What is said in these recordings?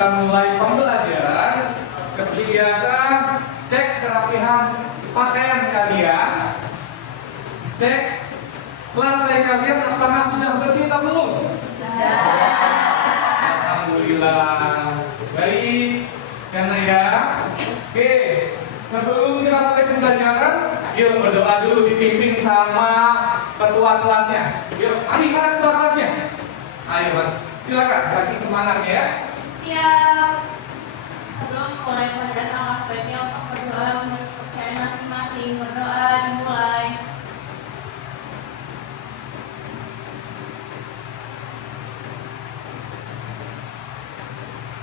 kita mulai pembelajaran, seperti biasa, cek kerapihan pakaian kalian. Cek lantai kalian apakah sudah bersih atau belum? Sudah. Alhamdulillah. Baik, karena ya. Oke, sebelum kita mulai pembelajaran, yuk berdoa dulu dipimpin sama ketua kelasnya. Yuk, Ali, mana ketua kelasnya? Ayo, silakan, saking semangatnya ya. Siap. Sebelum mulai pelajaran alangkah baiknya untuk berdoa menurut kepercayaan masing-masing. Berdoa dimulai.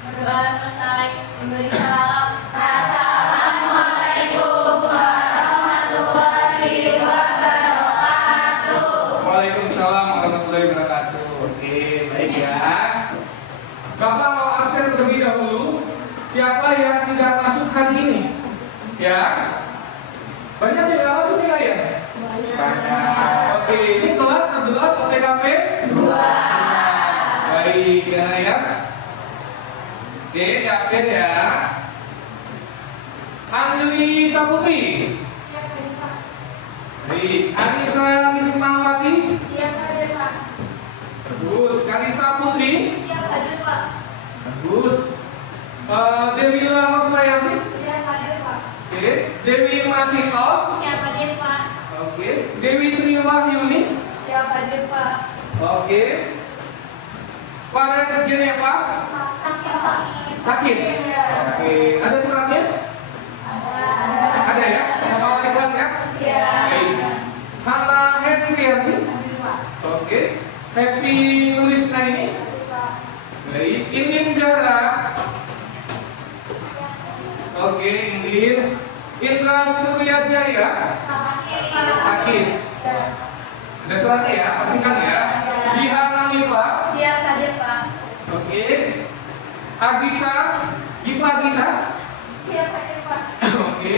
Berdoa selesai. Memberi salam. Assalamualaikum warahmatullahi wabarakatuh. Waalaikumsalam warahmatullahi wabarakatuh. Oke, baik ya. Bapak mau absen terlebih dahulu. Siapa yang tidak masuk hari ini? Ya. Banyak yang tidak masuk nilai ya? Banyak. Oke, ini kelas 11 OTKP 2. Baik, ya. Oke, di absen ya. Anjli Saputri. Siap hadir Pak. Baik, Anissa Nismawati. Siap hadir Pak. Bagus, Kalisa Putri. Siap hadir Pak. Bagus. Dewi Rosmayati. Siap hadir Pak. Oke. Dewi Masito. Siap hadir Pak. Oke. Dewi Sri Wahyuni. Siap hadir Pak. Oke. Wares Geneva. Sakit Pak. Sakit. Oke. Ada suratnya? Ada ya? Sama wali kelas ya? Iya. Baik. Hana Hendriati. Oke. Happy Nurisna ini. Baik. Indin Jara. Oke, Indin. Indra Suryajaya. Sakit. Ada suratnya ya? Pastikan ya. Jihan Alifa. Siap hadir Pak. Oke. Agisa. Giva Agisa. Siap hadir Pak. Oke.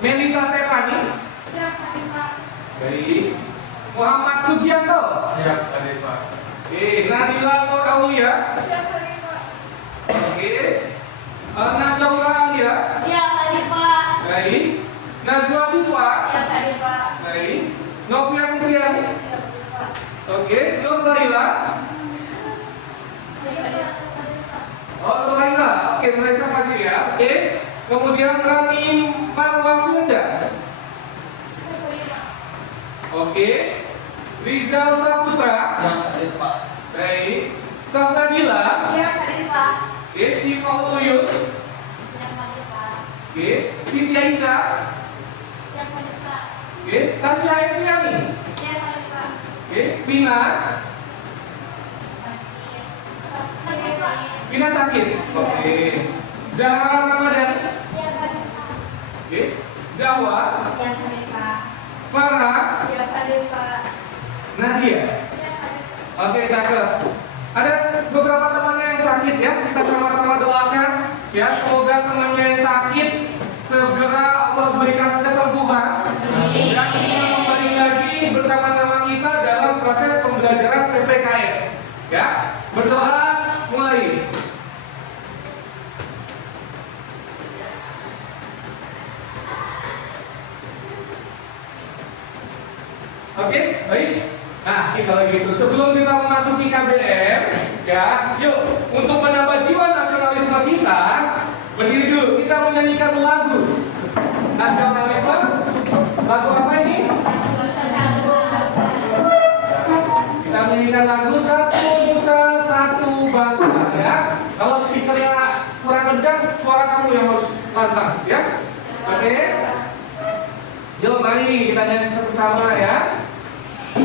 Melisa Stefani. Siap hadir Pak. Baik. Muhammad Sugianto. Siap, hadir Pak. Oke. Nadila Nur Aulia. Siap hadir Pak. Oke. Nazaura Alia. Siap hadir Pak. Baik. Nazwa Sifwa. Siap hadir Pak. Baik. Novia Fitriani. Siap hadir Pak. Oke. Nur Laila. Siap hadir Pak. Oh, Nur Laila. Oke, mulai sama dia ya. Oke. Kemudian Rani Marwafunda. Siap hadir Pak. Oke. Rizal Saputra. Siap, hadir Pak. Baik. Sabdadila. Siap hadir Pak. Oke. Syifa Uyun. Siap hadir Pak. Oke. Siti Aisyah. Siap hadir Pak. Oke. Tasya Eviani. Siap hadir Pak. Oke. Pina. Hadir Pak. Pina sakit. Oke. Zahra Ramadhani. Siap hadir Pak. Oke. Zawa. Siap hadir Pak. Farah. Siap hadir Pak. Nadia. Siap hadir Pak. Oke, cakep. Ada beberapa temannya yang sakit ya. Kita sama-sama doakan ya. Semoga temannya yang sakit segera Allah berikan kesembuhan dan bisa kembali lagi bersama-sama kita dalam proses pembelajaran PPKN. Ya. Berdoa mulai. Oke, baik. Nah, kalau gitu sebelum kita memasuki KBM, ya, yuk untuk menambah jiwa nasionalisme kita, berdiri dulu. Kita menyanyikan lagu nasionalisme. Lagu apa ini? Kita menyanyikan lagu Satu Nusa Satu Bangsa, ya. Kalau speakernya kurang kencang, suara kamu yang harus lantang, ya. Oke. Yuk, mari kita nyanyi bersama ya. Kita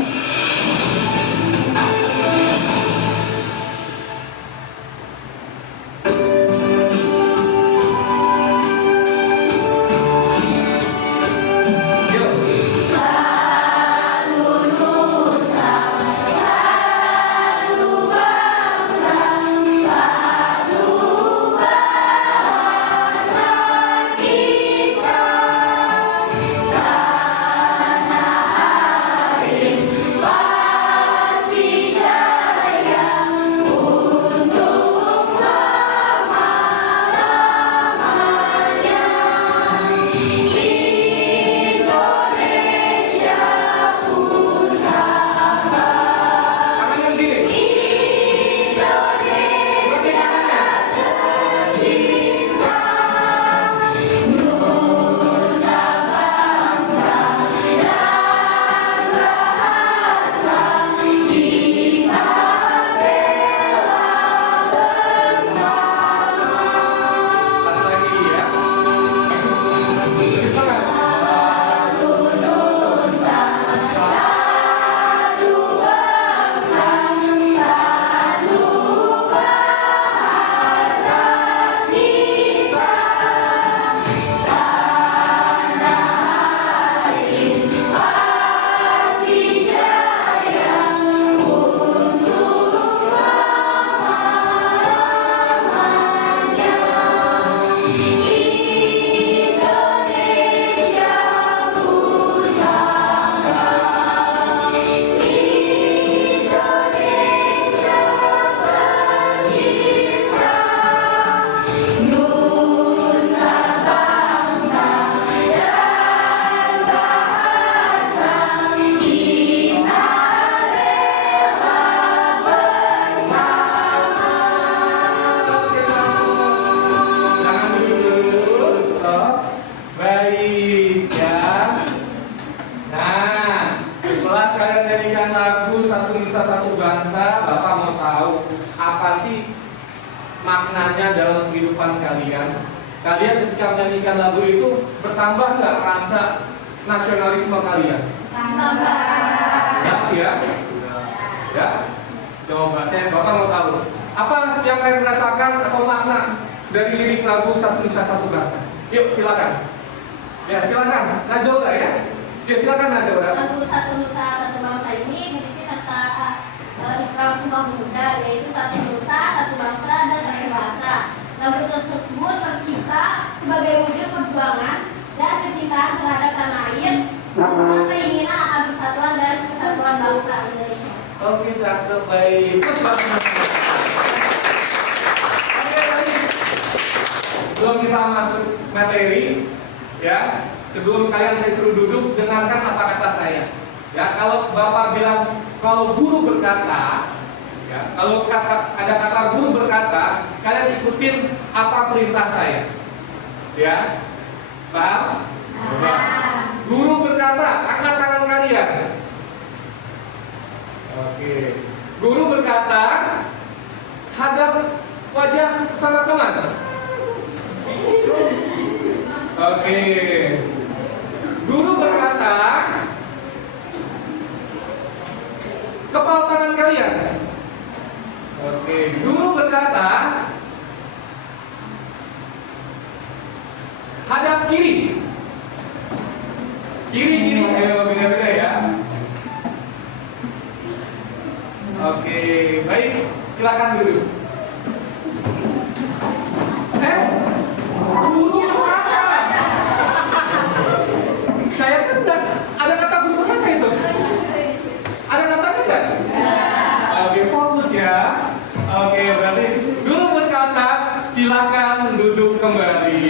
menyanyikan lagu Satu Nusa Satu Bangsa, Bapak mau tahu apa sih maknanya dalam kehidupan kalian? Kalian ketika menyanyikan lagu itu bertambah nggak rasa nasionalisme kalian? Jelas ya? Ya? Coba Bapak mau tahu apa yang kalian rasakan atau makna dari lirik lagu Satu Nusa Satu Bangsa? Yuk silakan. Ya silakan, Nazaura ya. Ya silakan Nazaura. Lagu Satu Nusa Satu Bangsa ini berisi tentang ikrar Sumpah Pemuda, yaitu satu nusa, satu bangsa, dan satu bahasa. Lagu tersebut tercipta sebagai wujud perjuangan dan kecintaan terhadap tanah air serta keinginan akan persatuan dan kesatuan bangsa Indonesia. Oke, cakep, baik. Terus bagus. Oke, baik. Sebelum kita masuk materi, ya, sebelum kalian saya suruh duduk, dengarkan apa kata saya. Ya, kalau Bapak bilang, kalau guru berkata, ya, kalau ada kata guru berkata, kalian ikutin apa perintah saya. Ya, paham? Guru berkata, angkat tangan kalian. Oke. Guru berkata, hadap wajah sesama teman. Oke. Guru berkata, kepal tangan kalian. Oke. Guru berkata, hadap kiri. Kiri. Ayo beda-beda ya. Oke, baik. Silakan dulu. Guru berkata. Saya kan ada kata guru berkata itu. Ada katanya enggak? Oke, fokus ya. Oke, berarti guru berkata, silakan duduk kembali.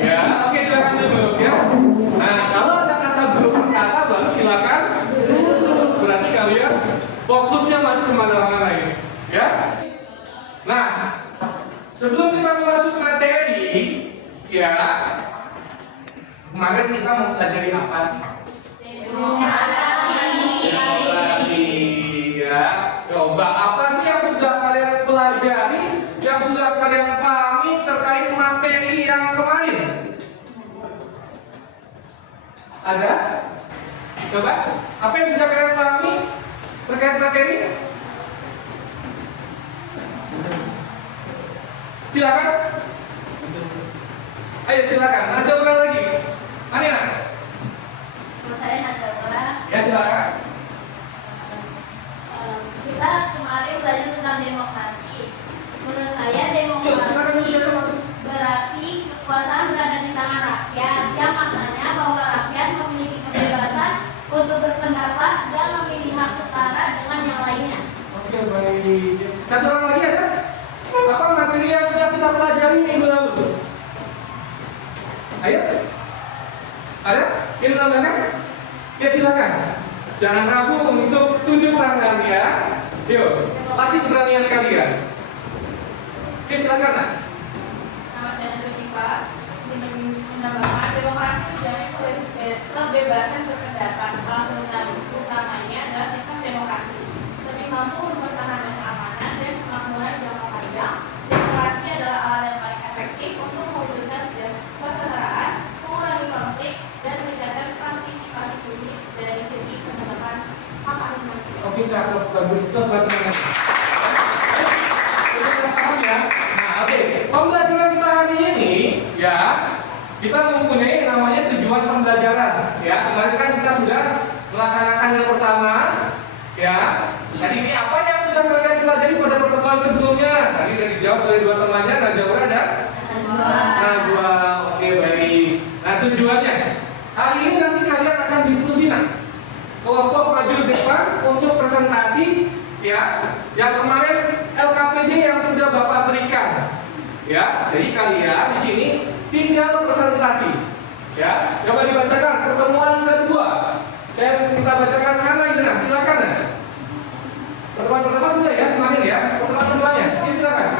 Ya, oke silakan duduk ya. Nah, kalau ada kata guru berkata, baru silakan duduk. Berarti kalian fokusnya masih kemana-mana ini, ya. Nah, sebelum kita masuk materi, ya, kemarin kita mau pelajari apa sih? Demokrasi, ya. Coba apa sih yang sudah kalian pelajari, yang sudah kalian pahami terkait materi yang kemarin? Ada? Coba, apa yang sudah kalian pahami terkait materi? Silakan. Ayo silakan. Nazaura lagi. Anina. Saya Nazaura. Ya silakan. Kita kemarin belajar tentang demokrasi. Menurut saya Yuk, silakan demokrasi dulu, masuk. berarti kekuasaan berada di tangan rakyat, yang maknanya bahwa rakyat memiliki kebebasan untuk berpendapat dan memilih hak setara dengan yang lainnya. Oke, baik. Satu orang lagi ada? Apa materi yang sudah kita pelajari minggu lalu? Ayo. Ada? Ini namanya? Ya silakan. Jangan ragu untuk tunjuk tangan ya. Yuk, latih keberanian kalian. Oke, silakan. Nak. Nama saya Nursifa. Menambahkan demokrasi menjamin kebebasan berpendapat. Salah satu utamanya adalah sistem demokrasi. Demi mampu mempertahankan keamanan dan kemakmuran jangka panjang, demokrasi adalah alat yang paling efektif untuk mewujudkan kesejahteraan, mengurangi konflik, dan meningkatkan partisipasi publik dari segi pemenuhan hak asasi manusia. Oke, cakep, bagus. Terus batu tangan. Sudah paham ya? Nah, oke. Pembelajaran kita hari ini, ya, kita mempunyai namanya tujuan pembelajaran. Ya, kemarin kan kita sudah melaksanakan yang pertama, ya. Tadi ini apa yang sudah kalian pelajari pada pertemuan sebelumnya? Tadi sudah dijawab oleh dua temannya, Nazaura dan Najwa. Oke, baik. Nah, tujuannya hari ini nanti kalian akan diskusi kelompok maju ke depan untuk presentasi, ya. Yang kemarin LKPD yang sudah Bapak berikan, ya. Jadi kalian di sini tinggal presentasi, ya. Coba dibacakan pertemuan kedua. Saya minta bacakan karena ini, silakan. Pertemuan pertama sudah ya kemarin ya. Pertemuan keduanya, ya silakan.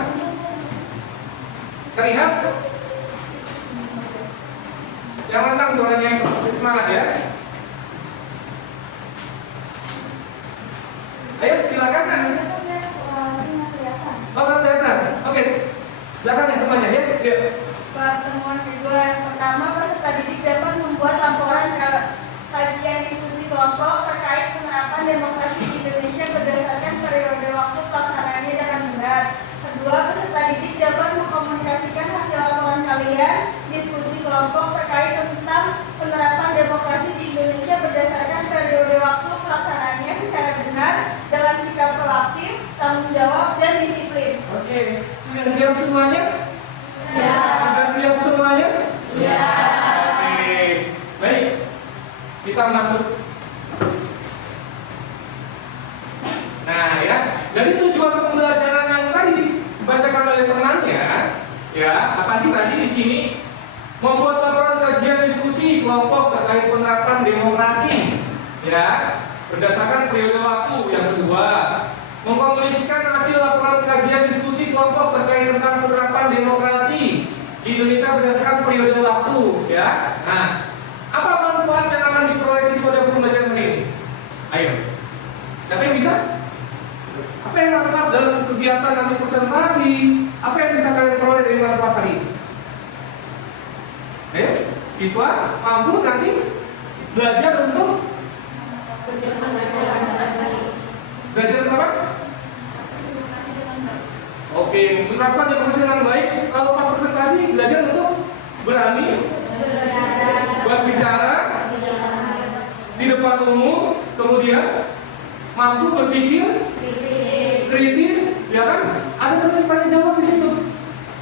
Terlihat? Yang lantang suaranya yang semangat ya. Ayo silakan kan. Oh, kelihatan. Oke. Silakan yang temannya ya. Yuk. Pertemuan kedua yang pertama, peserta didik dapat membuat laporan kajian diskusi kelompok terkait penerapan demokrasi di Indonesia berdasarkan periode waktu pelaksanaannya dengan benar. Kedua, peserta didik dapat mengkomunikasikan hasil laporan kalian diskusi kelompok terkait tentang penerapan demokrasi di Indonesia berdasarkan periode waktu pelaksanaannya secara benar dengan sikap proaktif, tanggung jawab, dan disiplin. Oke. Sudah siap semuanya? Sudah siap semuanya? Oke. Baik. Kita masuk. Nah, ya. Dari tujuan pembelajaran yang tadi dibacakan oleh temannya, ya, apa sih tadi di sini? Membuat laporan kajian diskusi kelompok terkait penerapan demokrasi, ya, berdasarkan periode waktu. Yang kedua, mengkomunikasikan hasil laporan kajian diskusi kelompok terkait tentang penerapan demokrasi di Indonesia berdasarkan periode waktu, ya. Nah, apa manfaat yang akan diperoleh siswa dari pembelajaran ini? Ayo, siapa yang bisa? Apa yang manfaat dalam kegiatan nanti presentasi? Apa yang bisa kalian peroleh dari manfaat tadi? Ayo, siswa mampu nanti belajar untuk belajar apa? Oke, menerapkan demokrasi dengan baik. Kalau pas presentasi belajar untuk berani berbicara di depan umum, kemudian mampu berpikir kritis, ya kan? Ada proses tanya jawab di situ.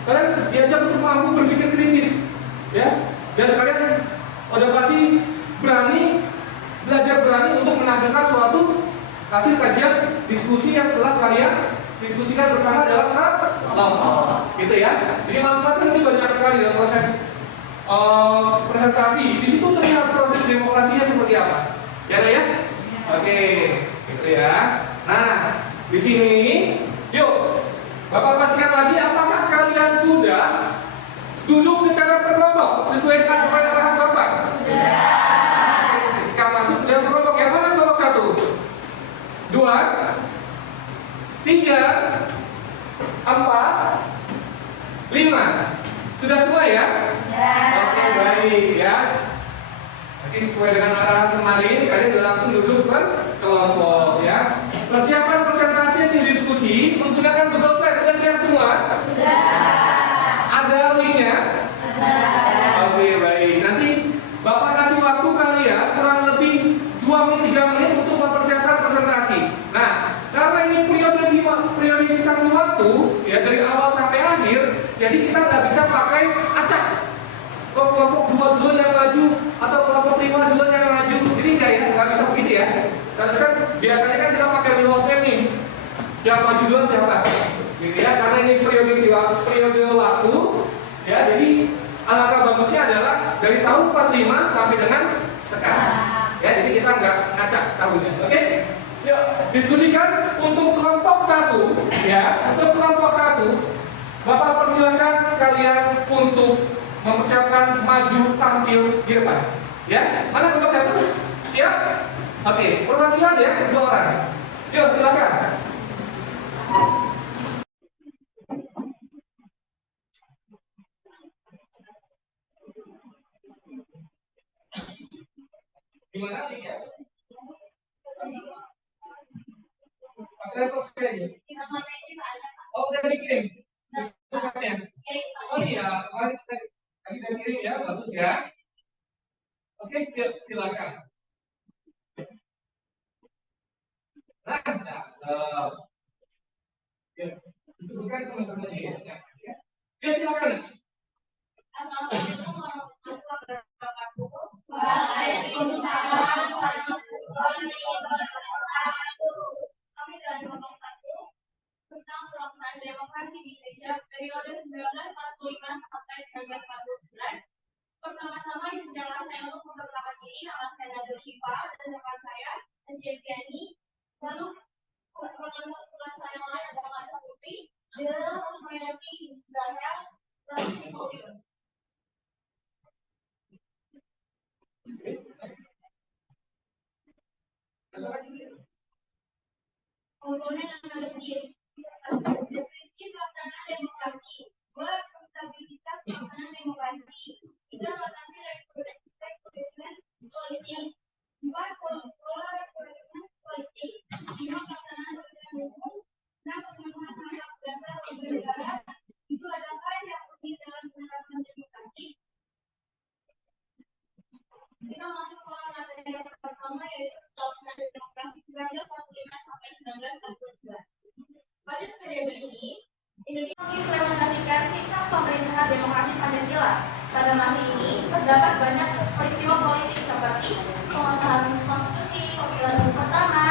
Kalian diajak untuk mampu berpikir kritis, ya. Dan kalian udah pasti berani belajar berani untuk menampilkan suatu hasil kajian diskusi yang telah kalian diskusikan bersama dalam kelompok, gitu ya. Jadi manfaatnya itu banyak sekali dalam proses presentasi. Di situ terlihat proses demokrasinya seperti apa, ya, ya. Oke, gitu ya. Nah, di sini, yuk, Bapak pastikan lagi apakah kalian sudah duduk secara berkelompok sesuai dengan apa yang arahan Bapak? Ketika masuk dalam kelompok yang mana? Kelompok 1, 2, 3, 4, 5. Sudah semua ya? Oke, baik ya. Jadi sesuai dengan arahan kemarin, kalian sudah langsung duduk ke kelompok ya. Persiapan presentasi hasil diskusi menggunakan Google Slide. Sudah siap semua? Ada linknya? Oke, baik. Nanti Bapak kasih waktu kalian kurang lebih 2 menit 3 menit untuk mempersiapkan presentasi. Nah, karena ini periodisasi waktu ya dari awal sampai akhir, jadi kita nggak bisa pakai acak. Kelompok 2 duluan yang maju atau kelompok 5 duluan yang maju. Jadi nggak bisa begitu ya. Terus kan biasanya kan kita pakai wheel of fame nih. Yang maju duluan siapa? Gitu ya. Karena ini periode waktu ya. Jadi alangkah bagusnya adalah dari tahun 45 sampai dengan sekarang. Ya, jadi kita nggak ngacak tahunnya. Oke? Yuk, diskusikan untuk kelompok 1 ya. Untuk kelompok 1, Bapak persilakan kalian untuk mempersiapkan maju tampil di depan. Ya, mana kelompok 1? Siap? Oke, perwakilan ya, 2 orang. Yuk, silakan. Gimana nih ya? Pakai laptop saya aja. Oh, udah dikirim. Oh iya, lagi dikirim ya, bagus ya. Oke, yuk, silakan. Nah, ya, sebutkan teman-teman ya. Ya, silakan. Assalamualaikum warahmatullahi wabarakatuh. Waalaikumsalam warahmatullahi wabarakatuh. Kami dari kelompok 1 tentang pelaksanaan demokrasi di Indonesia periode 1945 sampai 1949. Pertama-tama izinkanlah saya untuk memperkenalkan diri. Nama saya Nadia Syifa dan rekan saya Asyifiani. Lalu rekan saya yang lain adalah Mbak Putri, Dila Rusmayati, Zahra, Rasul Paulion. komponen analisis. Deskripsi pelaksanaan demokrasi. 2. Akuntabilitas pelaksanaan demokrasi. 3. Batasi rekrutmen politik. 4. Pola rekrutmen politik. 5. Pelaksanaan pemilihan umum. 6. Pemenuhan hak dasar warga negara. 7. Adakah yang uji dalam penerapan demokrasi? Kita masuk ke materi yang pertama, yaitu pelaksanaan demokrasi periode 45 sampai 1949. Pada periode ini, Indonesia mengimplementasikan sistem pemerintahan demokrasi Pancasila. Pada masa ini terdapat banyak peristiwa politik seperti pengesahan konstitusi, pemilihan umum pertama,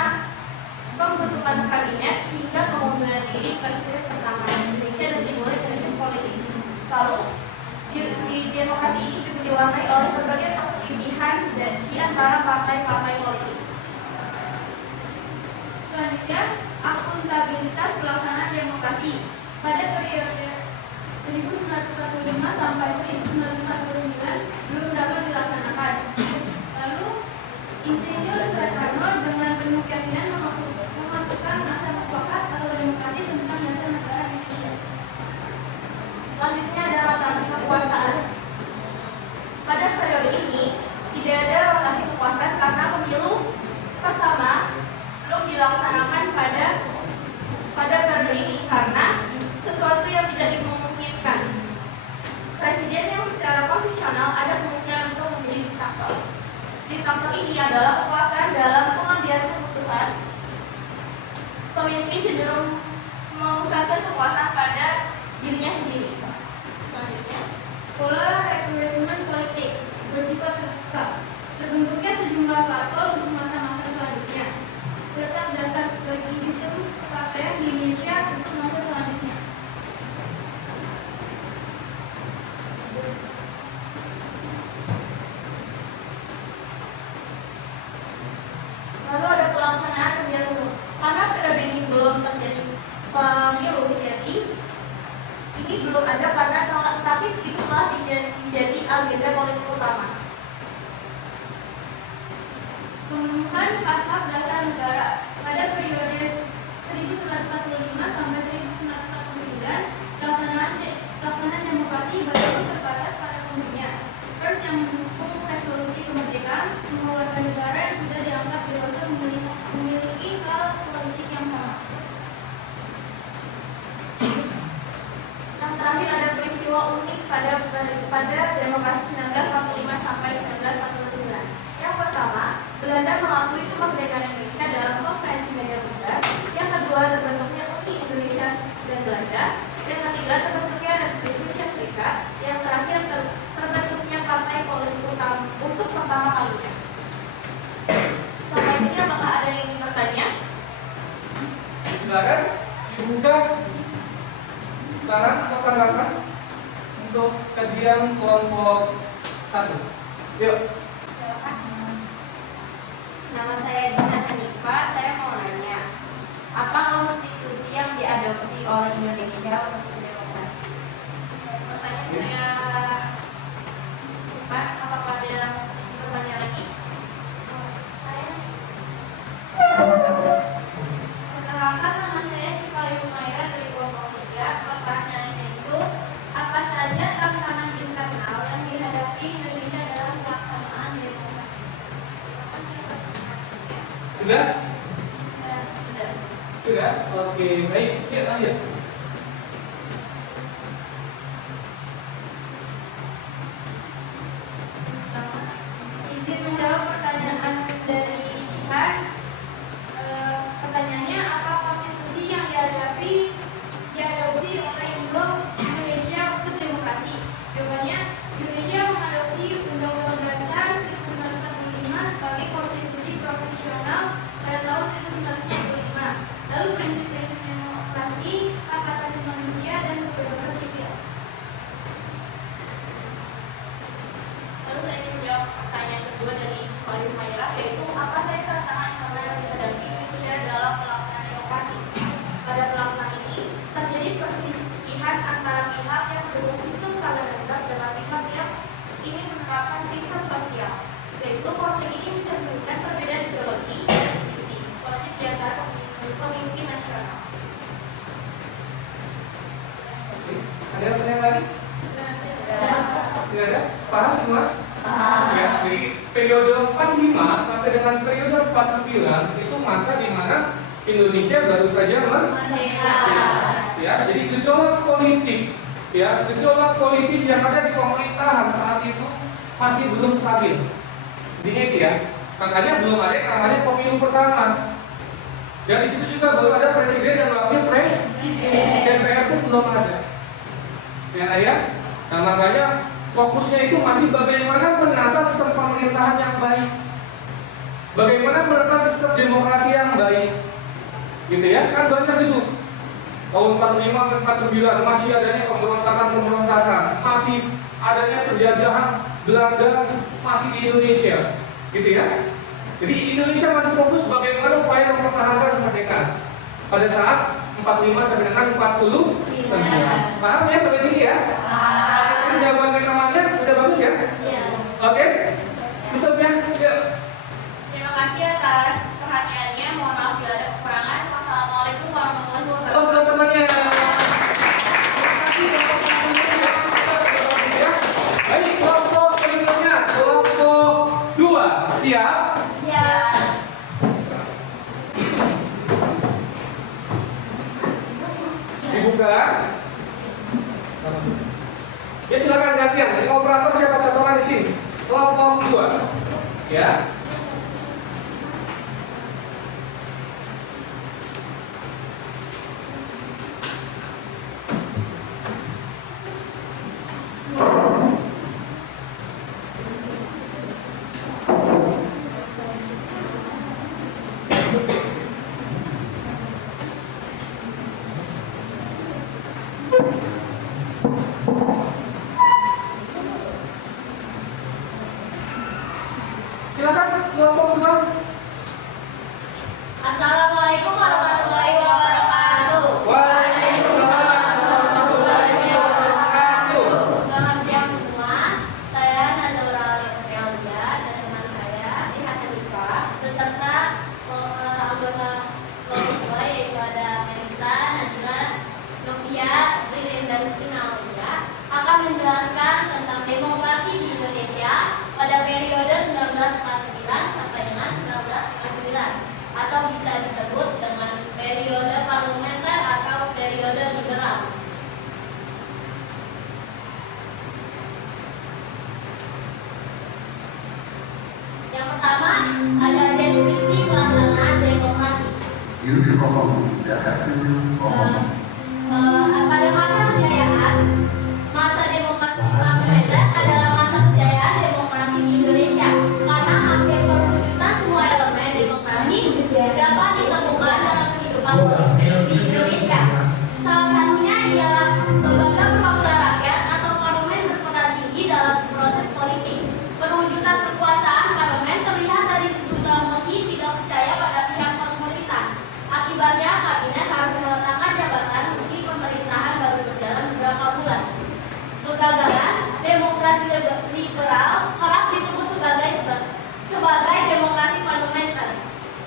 pembentukan kabinet, hingga pengunduran diri presiden pertama Indonesia dan dimulai krisis politik. Lalu di demokrasi ini juga diwarnai oleh berbagai perselisihan di antara partai-partai politik. Selanjutnya, akuntabilitas pelaksanaan demokrasi. Pada periode 1945 sampai 1949 belum dapat dilaksanakan. Lalu, Insinyur Soekarno dengan penuh keyakinan memasukkan asas mufakat atau demokrasi tentang dasar negara Indonesia. Selanjutnya ada rotasi kekuasaan. Pada periode ini tidak ada rotasi kekuasaan karena pemilu pertama belum dilaksanakan pada periode ini karena sesuatu yang tidak dimungkinkan. Presiden yang secara konstitusional ada kemungkinan untuk menjadi diktator. Diktator ini adalah kekuasaan dalam pengambilan keputusan. Pemimpin cenderung memusatkan kekuasaan pada dirinya sendiri. Selanjutnya, Pola rekrutmen politik bersifat terbuka. Terbentuknya sejumlah platform untuk masa-masa selanjutnya. Terletak dasar bagi sistem kepartaian di Indonesia untuk masa selanjutnya. lalu ada pelaksanaan pemilihan umum. Karena periode ini belum terjadi pemilu, jadi ini belum ada tapi itu telah menjadi agenda politik utama. Pemenuhan hak-hak dasar negara. Pada periode 1945 sampai 1949, pelaksanaan demokrasi baru terbatas pada pemilunya. Pers yang mendukung resolusi kemerdekaan, semua warga negara yang sudah dianggap dewasa memiliki hal politik yang sama. Yang terakhir ada peristiwa unik pada demokrasi 1945 sampai 1949. Yang pertama, Belanda mengakui kemerdekaan Indonesia dalam konferensi Medan Bundar. Yang kedua, terbentuknya Uni Indonesia dan Belanda. Yang ketiga, terbentuknya Republik Indonesia Serikat. Yang terakhir, terbentuknya partai politik utama untuk pertama kalinya. Sampai sini apakah ada yang ingin bertanya? Silakan dibuka saran atau tanggapan untuk kajian kelompok 1. Yuk. Nama saya Dina Hanifah, saya mau nanya, apa konstitusi yang diadopsi oleh Indonesia untuk demokrasi? Pertanyaan saya simpan. Apakah ada yang bertanya lagi? Perkenalkan, nama saya Syifa Yumaira dari kelompok 3. Pertanyaannya itu, apa saja tantangan internal yang dihadapi Indonesia dalam pelaksanaan demokrasi? Sudah? Sudah. Sudah? Oke, baik. Yuk lanjut. Izin menjawab pertanyaan dari Jihan. Pertanyaannya, apa konstitusi yang diadopsi oleh Indonesia untuk demokrasi? Jawabannya, Indonesia mengadopsi Undang-Undang Dasar 1945 sebagai konstitusi profesional pada tahun 1945. Lalu prinsip-prinsip demokrasi, hak asasi manusia, dan kebebasan sipil. Lalu saya ingin menjawab pertanyaan kedua dari Syifa Yumaira, yaitu apa saja tantangan yang dihadapi Indonesia dalam pelaksanaan demokrasi. Pada pelaksanaan ini terjadi perselisihan antara pihak yang mendukung sistem parlementer dengan pihak yang ingin menerapkan sistem sosial. Yaitu konflik ini mencerminkan perbedaan ideologi dan visi politik di antara pemimpin Paham semua? Ya, jadi periode 45 sampai dengan periode 49 itu masa di mana Indonesia baru saja Merdeka. ya, jadi gejolak politik yang ada di pemerintahan saat itu masih belum stabil. Intinya itu ya. Makanya belum ada yang namanya pemilu pertama. Dan di situ juga baru ada presiden dan wakil presiden. DPR itu belum ada. Ya. Nah, makanya fokusnya itu masih bagaimana menata sistem pemerintahan yang baik. Bagaimana menata sistem demokrasi yang baik. Gitu ya, kan banyak itu. Tahun 45 49 masih adanya pemberontakan, masih adanya penjajahan Belanda masih di Indonesia. Gitu ya. Jadi Indonesia masih fokus bagaimana upaya mempertahankan kemerdekaan pada saat 45 sampai dengan 49. Paham ya sampai sini ya? Ini jawaban rekamannya udah bagus ya? Iya. Oke? Tutup ya? Yuk. Terima kasih atas perhatiannya. Mohon maaf bila ada kekurangan. Wassalamualaikum warahmatullahi wabarakatuh. Oh, sudah temannya. Baik, kelompok berikutnya, kelompok 2. Siap? Ya. Dibuka. Ya silakan gantian. Ini operator siapa satu orang di sini? Kelompok 2. Ya. Silakan kelompok 2. Assalamualaikum warahmatullahi wabarakatuh. Waalaikumsalam warahmatullahi wabarakatuh. Selamat siang semua. Saya Nazura Aulia dan teman saya Lihat Hanifah beserta anggota kelompok 2 yaitu ada Melisa, Najla, Novia, Ririn dan Christina Aulia akan menjelaskan tentang demokrasi di Indonesia pada periode 1949 sampai dengan 1959 atau bisa disebut dengan periode parlementer atau periode liberal. Yang pertama ada deskripsi pelaksanaan demokrasi. Pada masa kejayaan, masa demokrasi parlementer adalah masa kejayaan demokrasi di Indonesia karena hampir perwujudan semua elemen demokrasi dapat ditemukan dalam kehidupan politik di Indonesia. Salah satunya ialah lembaga perwakilan rakyat atau parlemen berperan tinggi dalam proses politik. Perwujudan kekuasaan parlemen terlihat dari sejumlah mosi tidak percaya pada pihak pemerintah. Akibatnya kabinet harus meletakkan jabatan meski pemerintahan baru berjalan beberapa bulan. Kegagalan demokrasi liberal kerap disebut sebagai demokrasi parlementer.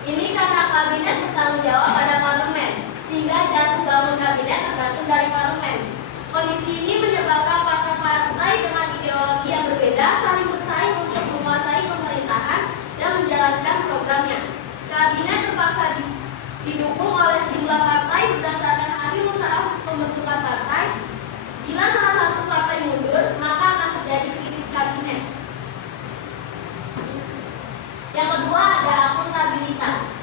Ini karena kabinet bertanggung jawab pada parlemen, sehingga jatuh bangun kabinet tergantung dari parlemen. Kondisi ini menyebabkan partai-partai dengan ideologi yang berbeda saling bersaing untuk menguasai pemerintahan dan menjalankan programnya. Kabinet terpaksa didukung oleh sejumlah partai berdasarkan hasil usaha pembentukan partai. Bila salah satu partai mundur, maka akan terjadi krisis kabinet. Yang kedua ada akuntabilitas.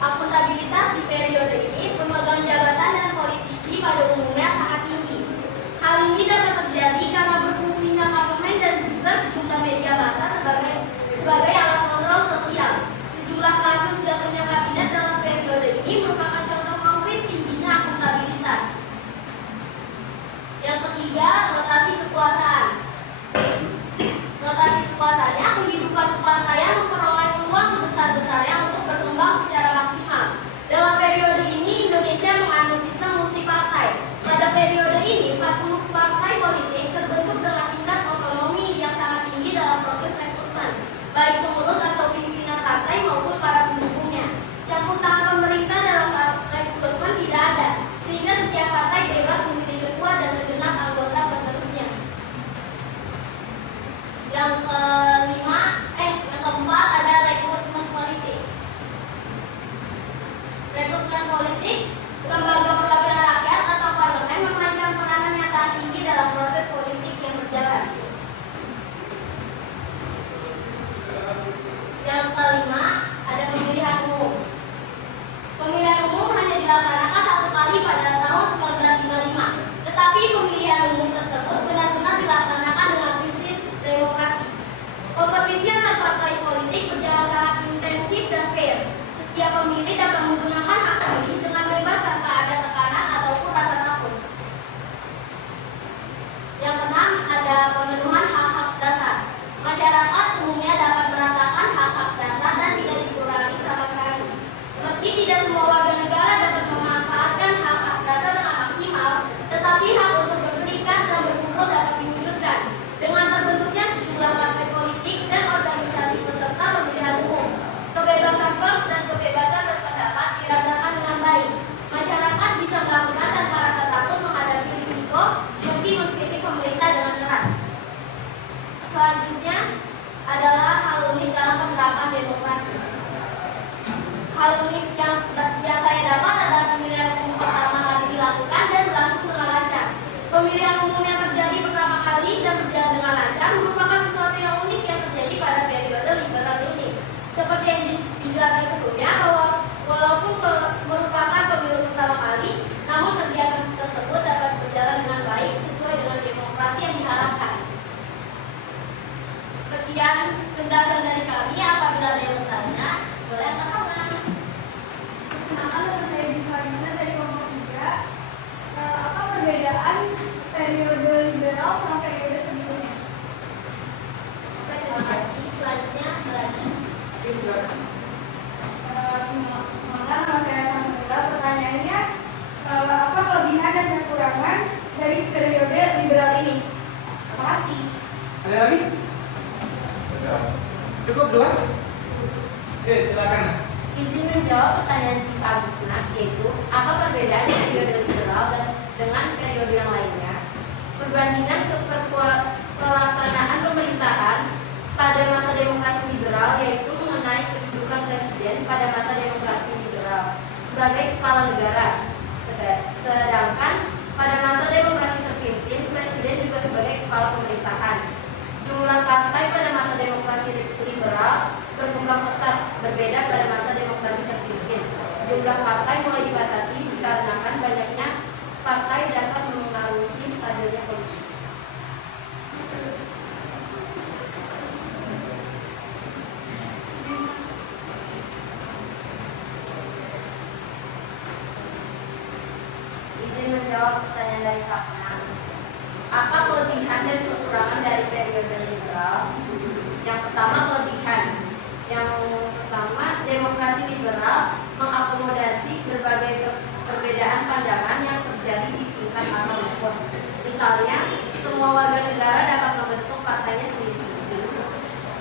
Akuntabilitas di periode ini pemegang jabatan dan politisi pada umumnya sangat tinggi. Hal ini dapat terjadi karena berfungsinya parlemen dan juga sejumlah media massa sebagai alat kontrol sosial. Sejumlah kasus jatuhnya kabinet dalam periode ini merupakan contoh konkret tingginya akuntabilitas. Yang ketiga, rotasi kekuasaan. Rotasi kekuasaannya kehidupan kepartaian memperoleh peluang sebesar-besarnya untuk berkembang secara maksimal. Dalam periode ini Indonesia menganut sistem multipartai. Pada periode ini 40 partai politik terbentuk dengan tingkat otonomi yang sangat tinggi dalam proses rekrutmen, baik pengurus atau pimpinan partai maupun para menerapkan demokrasi. Hal unik yang saya dapat adalah pemilihan umum pertama kali dilakukan dan berlangsung dengan lancar. Pemilihan umum yang terjadi pertama kali dan berjalan dengan lancar merupakan sesuatu yang unik yang terjadi pada periode liberal ini. Seperti yang dijelaskan sebelumnya, bahwa walaupun merupakan pemilu pertama kali, namun kegiatan tersebut dapat berjalan dengan baik sesuai dengan demokrasi yang diharapkan. Sekian penjelasan dari kami. Apabila ada yang bertanya, boleh angkat tangan. Perkenalkan, nama saya Divalina dari kelompok 3. Apa perbedaan periode liberal sama periode sebelumnya? Oke, terima kasih. Selanjutnya, Melati. Oke, silakan. Nama saya Samsudra. Pertanyaannya, apa kelebihan dan kekurangan dari periode liberal ini? Terima kasih. Ada lagi? Cukup dua? Oke, silakan. Izin menjawab pertanyaan Cik Agustina, yaitu apa perbedaan periode liberal dengan periode yang lainnya? Perbandingan pelaksanaan pemerintahan pada masa demokrasi liberal, yaitu mengenai kedudukan presiden pada masa demokrasi liberal sebagai kepala negara. Sedangkan pada masa demokrasi terpimpin, presiden juga sebagai kepala pemerintahan. Jumlah partai pada masa demokrasi liberal berkembang pesat, berbeda pada masa demokrasi terpimpin. Jumlah partai mulai dibatasi dikarenakan banyaknya partai dapat mengaruhi stabilnya politik. Izin menjawab pertanyaan dari Sapna. Apa kelebihan dan kekurangan dari periode liberal? Yang pertama, kelebihan. Yang pertama, demokrasi liberal mengakomodasi berbagai perbedaan pandangan yang terjadi di tingkat manapun. Misalnya, semua warga negara dapat membentuk partainya sendiri-sendiri.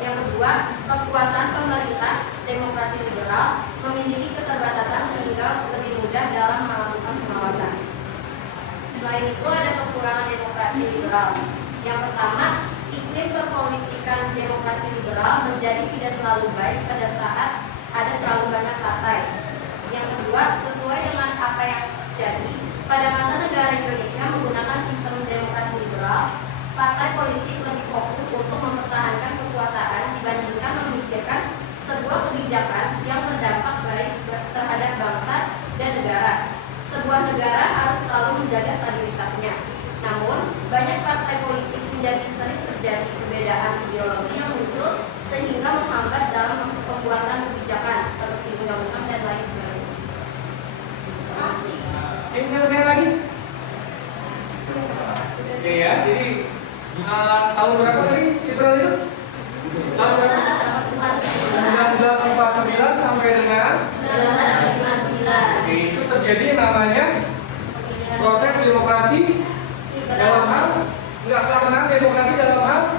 Yang kedua, kekuasaan pemerintah demokrasi liberal memiliki keterbatasan sehingga lebih mudah dalam melakukan pengawasan. Selain itu, ada kekurangan demokrasi liberal. Yang pertama, iklim perpolitikan demokrasi liberal menjadi tidak selalu baik pada saat ada terlalu banyak partai. Yang kedua, sesuai dengan apa yang terjadi pada masa negara Indonesia menggunakan sistem demokrasi liberal, partai politik lebih fokus untuk mempertahankan kekuasaan dibandingkan memikirkan sebuah kebijakan yang berdampak baik terhadap bangsa dan negara. Sebuah negara harus selalu menjaga stabilitasnya. Namun, banyak partai politik menjadi sering terjadi perbedaan ideologi yang muncul sehingga menghambat dalam pembuatan kebijakan seperti undang-undang dan lain sebagainya. Ini pertanyaan lagi? Oke ya, jadi tahun berapa tadi liberal itu? Tahun berapa? 1949 sampai dengan 1959. Oke, itu terjadi namanya proses demokrasi dalam hal pelaksanaan demokrasi dalam hal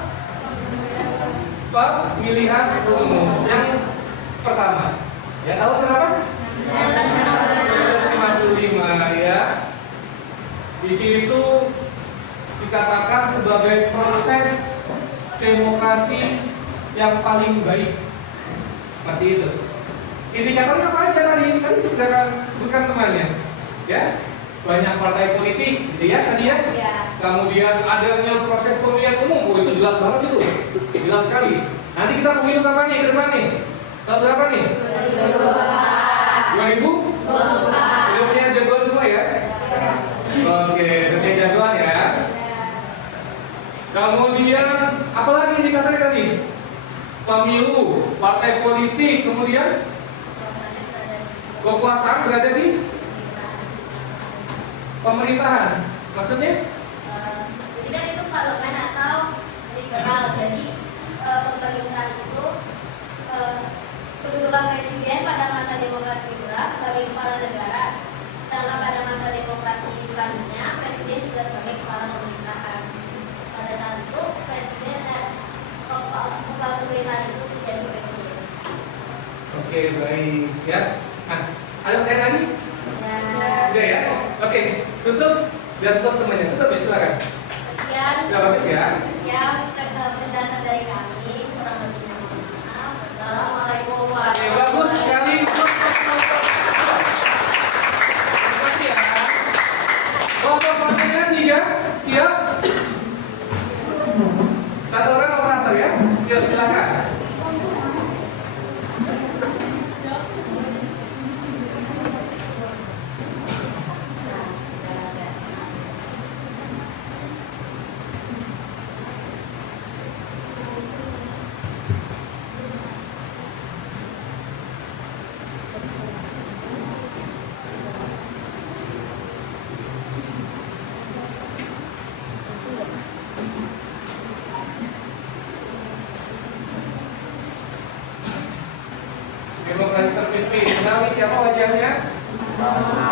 pemilihan umum yang pertama. Ya, tahun berapa? 1955 ya. Di situ dikatakan sebagai proses demokrasi yang paling baik. Seperti itu. Indikatornya apa aja tadi? Kan sudah sebutkan temannya. Ya, banyak partai politik, gitu ya tadi ya. Ya. Kemudian adanya proses pemilihan umum, itu jelas banget itu, jelas sekali. Nanti kita pemilu kapan nih ke depan nih? Tahun berapa nih? 2024. Udah punya jagoan semua ya? Oke, udah punya jagoan ya. Kemudian apa lagi indikatornya tadi? Pemilu, partai politik, kemudian kekuasaan berada di pemerintahan. Maksudnya? Jadi kan itu parlemen atau liberal. Jadi pemerintahan itu kedudukan presiden pada masa demokrasi liberal sebagai kepala negara. Sedangkan pada masa demokrasi selanjutnya presiden juga sebagai kepala pemerintahan. Pada saat itu presiden dan kepala pemerintahan itu menjadi presiden. Oke, baik ya. Nah, ada pertanyaan lagi? Ya. Sudah ya? Oke, tutup dan close temannya. Tutup ya, silakan. Sekian. Sudah bagus ya? Sekian penjelasan dari kami. Kurang lebihnya mohon maaf. Assalamualaikum Oke, warahmatullahi bagus sekali. Terima kasih ya. Kelompok pertanyaan 3, siap? Satu orang operator ya. Siap, silakan. Demokrasi terpimpin. Kenal nih siapa wajahnya? Oke.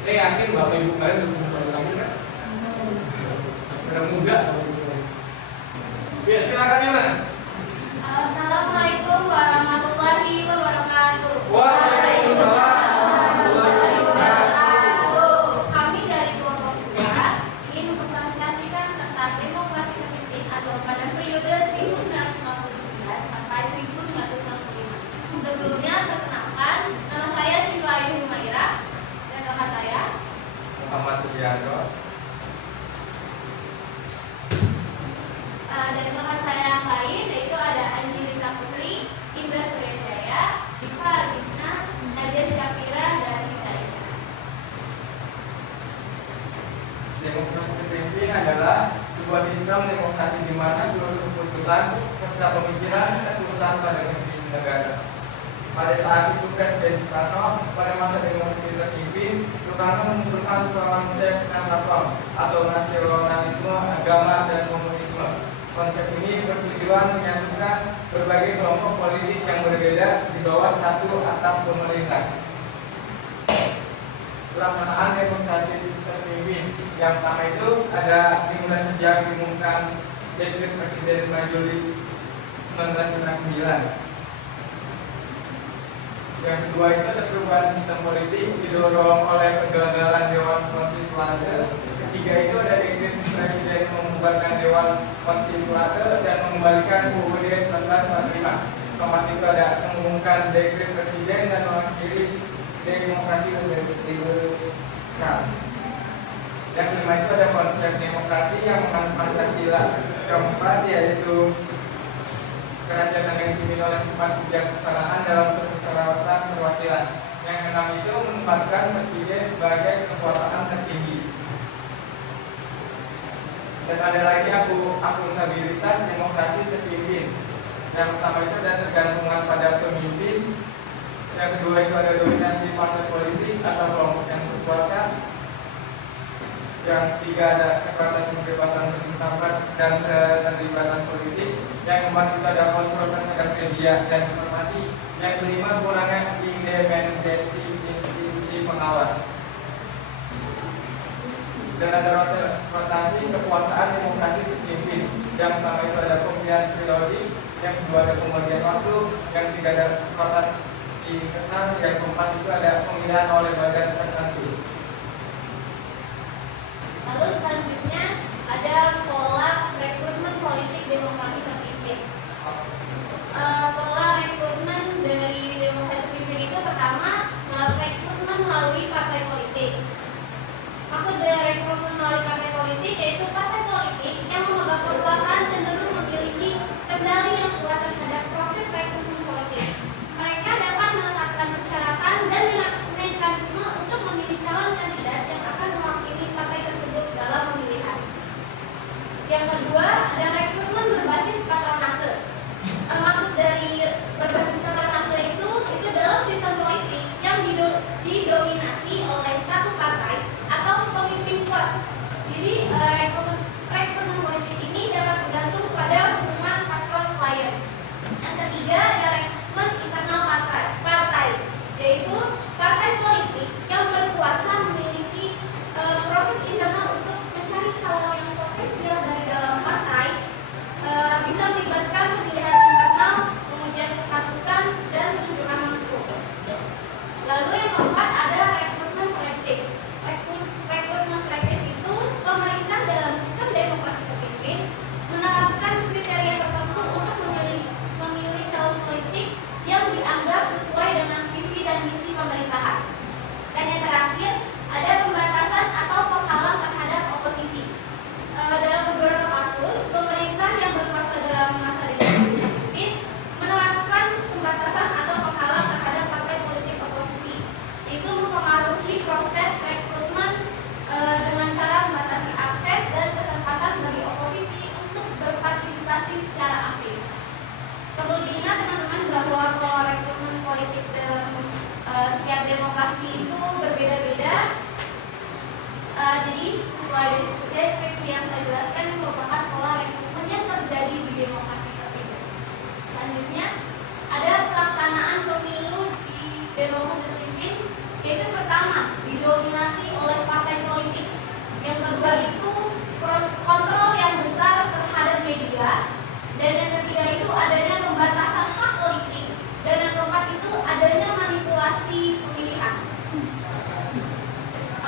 Saya yakin Bapak Ibu kalian udah berumur lagi kan? Masih muda. Ya, silakan Yuna. Assalamualaikum warahmatullahi wabarakatuh. Waalaikumsalam warahmatullahi wabarakatuh. Kami dari kelompok 2 ingin mempresentasikan tentang demokrasi terpimpin atau pada periode 1959 sampai 1965. Sebelumnya perkenalkan, nama saya Syifa Ayu Humaira dan rekan saya. Muhammad Sugiarto. Dan rekan saya yang lain yaitu ada Anji Risa Putri, Indra Suryajaya, Diva Agisna, Nadia Syafira, dan Sita Aisyah. Demokrasi terpimpin adalah sebuah sistem demokrasi di mana seluruh keputusan serta pemikiran terpusat pada pemimpin negara. Pada saat itu Presiden Soekarno pada masa demokrasi terpimpin, Soekarno mengusulkan konsep Nasakom atau nasionalisme, agama, dan komunisme. Konsep ini bertujuan menyatukan berbagai kelompok politik yang berbeda di bawah satu atap pemerintah. Pelaksanaan demokrasi terpimpin yang pertama itu ada dimulai sejak diumumkan dekret Presiden 5 Juli 1959. Yang kedua itu ada perubahan sistem politik didorong oleh kegagalan Dewan Konstituante. Ketiga itu ada dekret Presiden membubarkan Dewan Konstituante dan mengembalikan UUD 1945. Keempat itu ada mengumumkan dekret Presiden dan mengakhiri demokrasi liberal. Yang kelima itu ada konsep demokrasi yang mengandung Pancasila. Keempat yaitu kerajaan yang dipimpin oleh empat kebijaksanaan dalam permusyawaratan perwakilan. Yang keenam itu menempatkan presiden sebagai kekuasaan tertinggi. Dan ada lagi akuntabilitas demokrasi terpimpin. Yang pertama itu ada tergantungan pada pemimpin. Yang kedua itu ada dominasi partai politik atau kelompok yang berkuasa. Yang ketiga ada kebebasan berpendapat dan keterlibatan politik. Yang keempat itu ada kontrol terhadap media dan informasi. Yang kelima kurangnya independensi institusi pengawas. Dan ada rotasi kekuasaan demokrasi terpimpin. Yang pertama itu ada pemilihan periode, yang kedua ada pembagian waktu, yang ketiga ada rotasi internal, yang keempat itu ada pemilihan oleh badan tertentu. Lalu selanjutnya ada pola rekrutmen politik demokrasi terpimpin. Pola rekrutmen dari demokrasi terpimpin itu pertama rekrutmen melalui partai politik. Maksud dari rekrutmen melalui partai politik yaitu partai politik yang memegang kekuasaan cenderung memiliki kendali yang kuat terhadap proses rekrutmen politik. Mereka dapat menetapkan persyaratan dan mekanisme untuk memilih menjelaskan yang merupakan pola rekrutmen yang terjadi di demokrasi terpimpin. Selanjutnya, ada pelaksanaan pemilu di demokrasi terpimpin, yaitu pertama, didominasi oleh partai politik. Yang kedua itu kontrol yang besar terhadap media. Dan yang ketiga itu adanya pembatasan hak politik. Dan yang keempat itu adanya manipulasi pemilihan.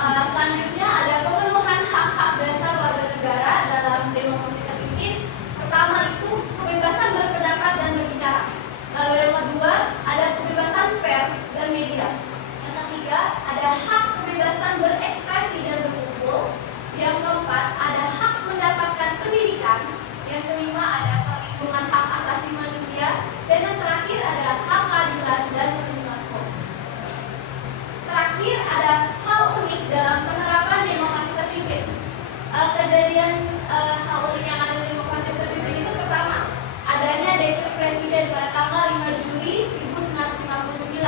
Selanjutnya ada pemenuhan hak-hak dasar warga negara dalam demokrasi terpimpin. Pertama itu kebebasan berpendapat dan berbicara. Lalu yang kedua ada kebebasan pers dan media. Yang ketiga ada hak kebebasan berekspresi dan berkumpul. Yang keempat ada hak mendapatkan pendidikan. Yang kelima ada perlindungan hak asasi manusia. Dan yang terakhir ada hak keadilan dan perlindungan hukum. Terakhir ada hal unik dalam penerapan demokrasi terpimpin. Kejadian hal unik yang ada di demokrasi terpimpin itu pertama, adanya dekret presiden pada tanggal 5 Juli 1959.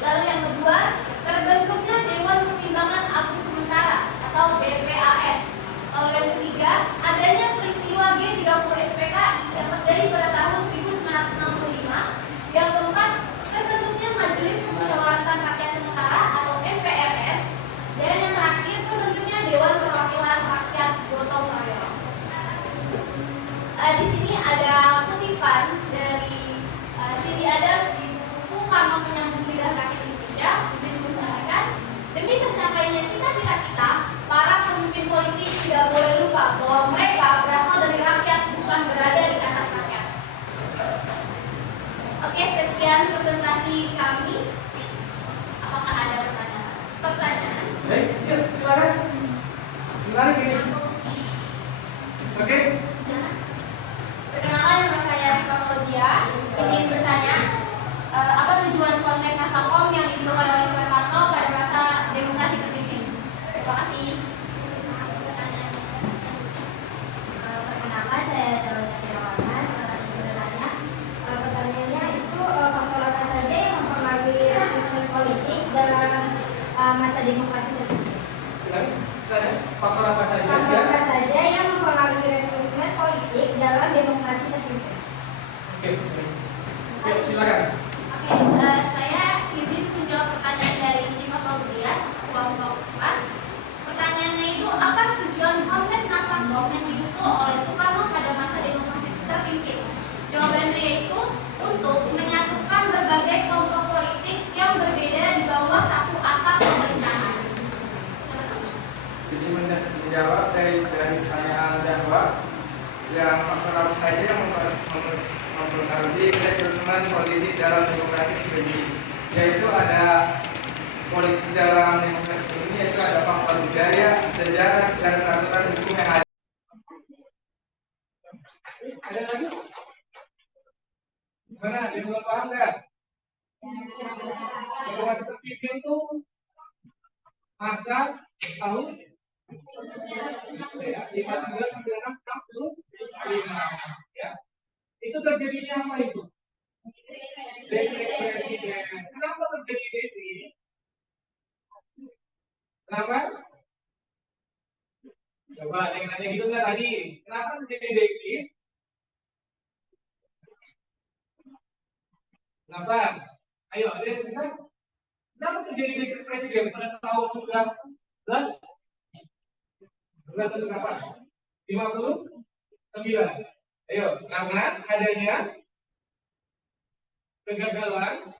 Lalu yang kedua, terbentuknya Dewan Pertimbangan Agung Sementara atau DPAS. Lalu yang ketiga, adanya peristiwa G30 SPKI yang terjadi pada tahun 1965. Yang keempat, terbentuknya Majelis Permusyawaratan Rakyat Sementara atau MPRS. Dan yang terakhir, terbentuknya Dewan Perwakilan Rakyat Gotong Royong. Di sini ada kutipan dari Cindy Adams di buku Karma Penyambung Lidah Rakyat Indonesia. Izin menyampaikan, demi tercapainya cita-cita kita, para pemimpin politik tidak boleh lupa bahwa mereka berasal dari rakyat, bukan berada di atas rakyat. Oke, sekian presentasi kami. Apakah ada pertanyaan? Baik, yuk silakan. Silakan gini. Oke. Perkenalkan, nama saya Rifa Fauzia. Izin bertanya, apa tujuan konten Nasakom yang diusulkan oleh Soekarno pada masa demokrasi terpimpin? Terima kasih. Perkenalkan, saya Dawati Rawanan. Pertanyaannya itu faktor apa saja yang mempengaruhi rekrutmen politik dalam masa demokrasi terpimpin? Faktor apa saja? Faktor apa saja yang mempengaruhi rekrutmen politik dalam demokrasi terpimpin? Oke. Yuk silakan. Oke, saya izin menjawab pertanyaan dari Syifa Fauzia, kelompok 4. Pertanyaannya itu, apa tujuan konsep Nasakom yang diusul oleh Soekarno pada masa demokrasi terpimpin? Jawabannya yaitu untuk menyatukan berbagai kelompok politik yang berbeda di bawah satu atap pemerintahan. Jadi menjawab dari pertanyaan jawab yang faktor apa saja yang mempengaruhi rekrutmen politik dalam demokrasi ini, yaitu ada politik dalam demokrasi ini, yaitu ada faktor budaya, sejarah, dan peraturan hukum yang ada. Ada lagi? Gimana? Ada yang belum paham nggak? Demokrasi terpimpin itu masa tahun 1965, ya. Itu terjadinya apa itu? Dekret presiden. Kenapa terjadi dekret? Kenapa? Coba ada yang nanya gitu nggak tadi? Kenapa terjadi dekret? Kenapa? Ayo, ada yang bisa? Kenapa terjadi dekret presiden pada tahun 19? Berapa berapa? 59. Ayo, karena adanya kegagalan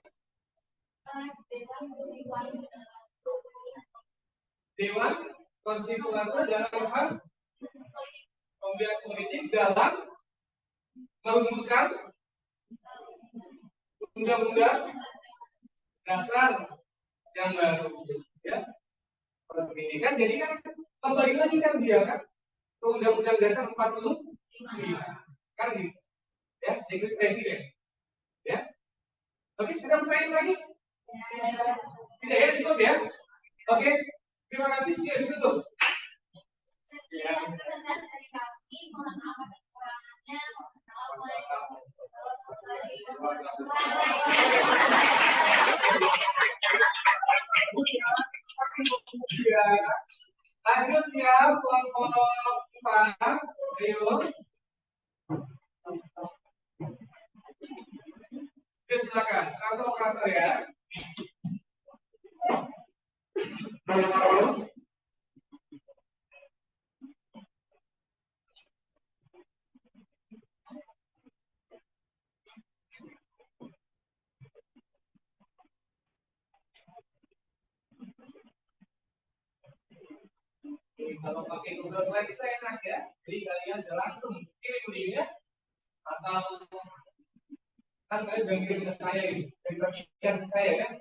Dewan Konstituante dalam hal pemilihan politik dalam merumuskan undang-undang dasar yang baru, ya. Ini kan jadi kan kembali lagi kan dia kan ke undang-undang dasar 45 kan gitu, ya, dekret presiden, ya. Oke, kita bertanya lagi. Tidak ya, cukup ya. Oke, terima kasih. Ya, cukup. Sekian presentasi dari kami. Mohon maaf atas kekurangannya. Wassalamualaikum warahmatullahi wabarakatuh. Ya, lanjut ya kelompok 4. apa? Ayo. Oke, silakan. Satu operator ya. Kalau pakai Google Slide itu enak ya. Jadi kalian langsung kirim linknya atau kan kalian udah kirim ke saya gitu. Dari bagian saya kan.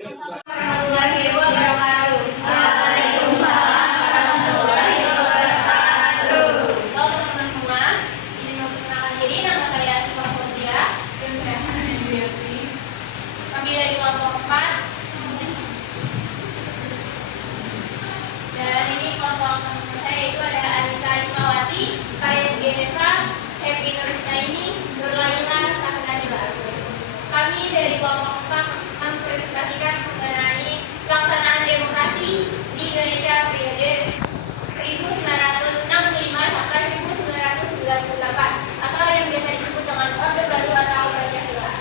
Warahmatullahi wabarakatuh. Waalaikumsalam warahmatullahi wabarakatuh. Halo teman-teman semua, izin memperkenalkan diri, nama saya Asifah Fauzia dan saya Hana Indriati. Kami dari kelompok 4 dan ini kelompok saya itu ada Anissa Ismawati, Faris Geneva, Happy Nuristayani, Nur Laila, Sahnadila. Kami dari kelompok 4 mempresentasikan mengenai pelaksanaan demokrasi di Indonesia periode 1965 sampai 1998 atau yang biasa disebut dengan Orde Baru atau Pancasila.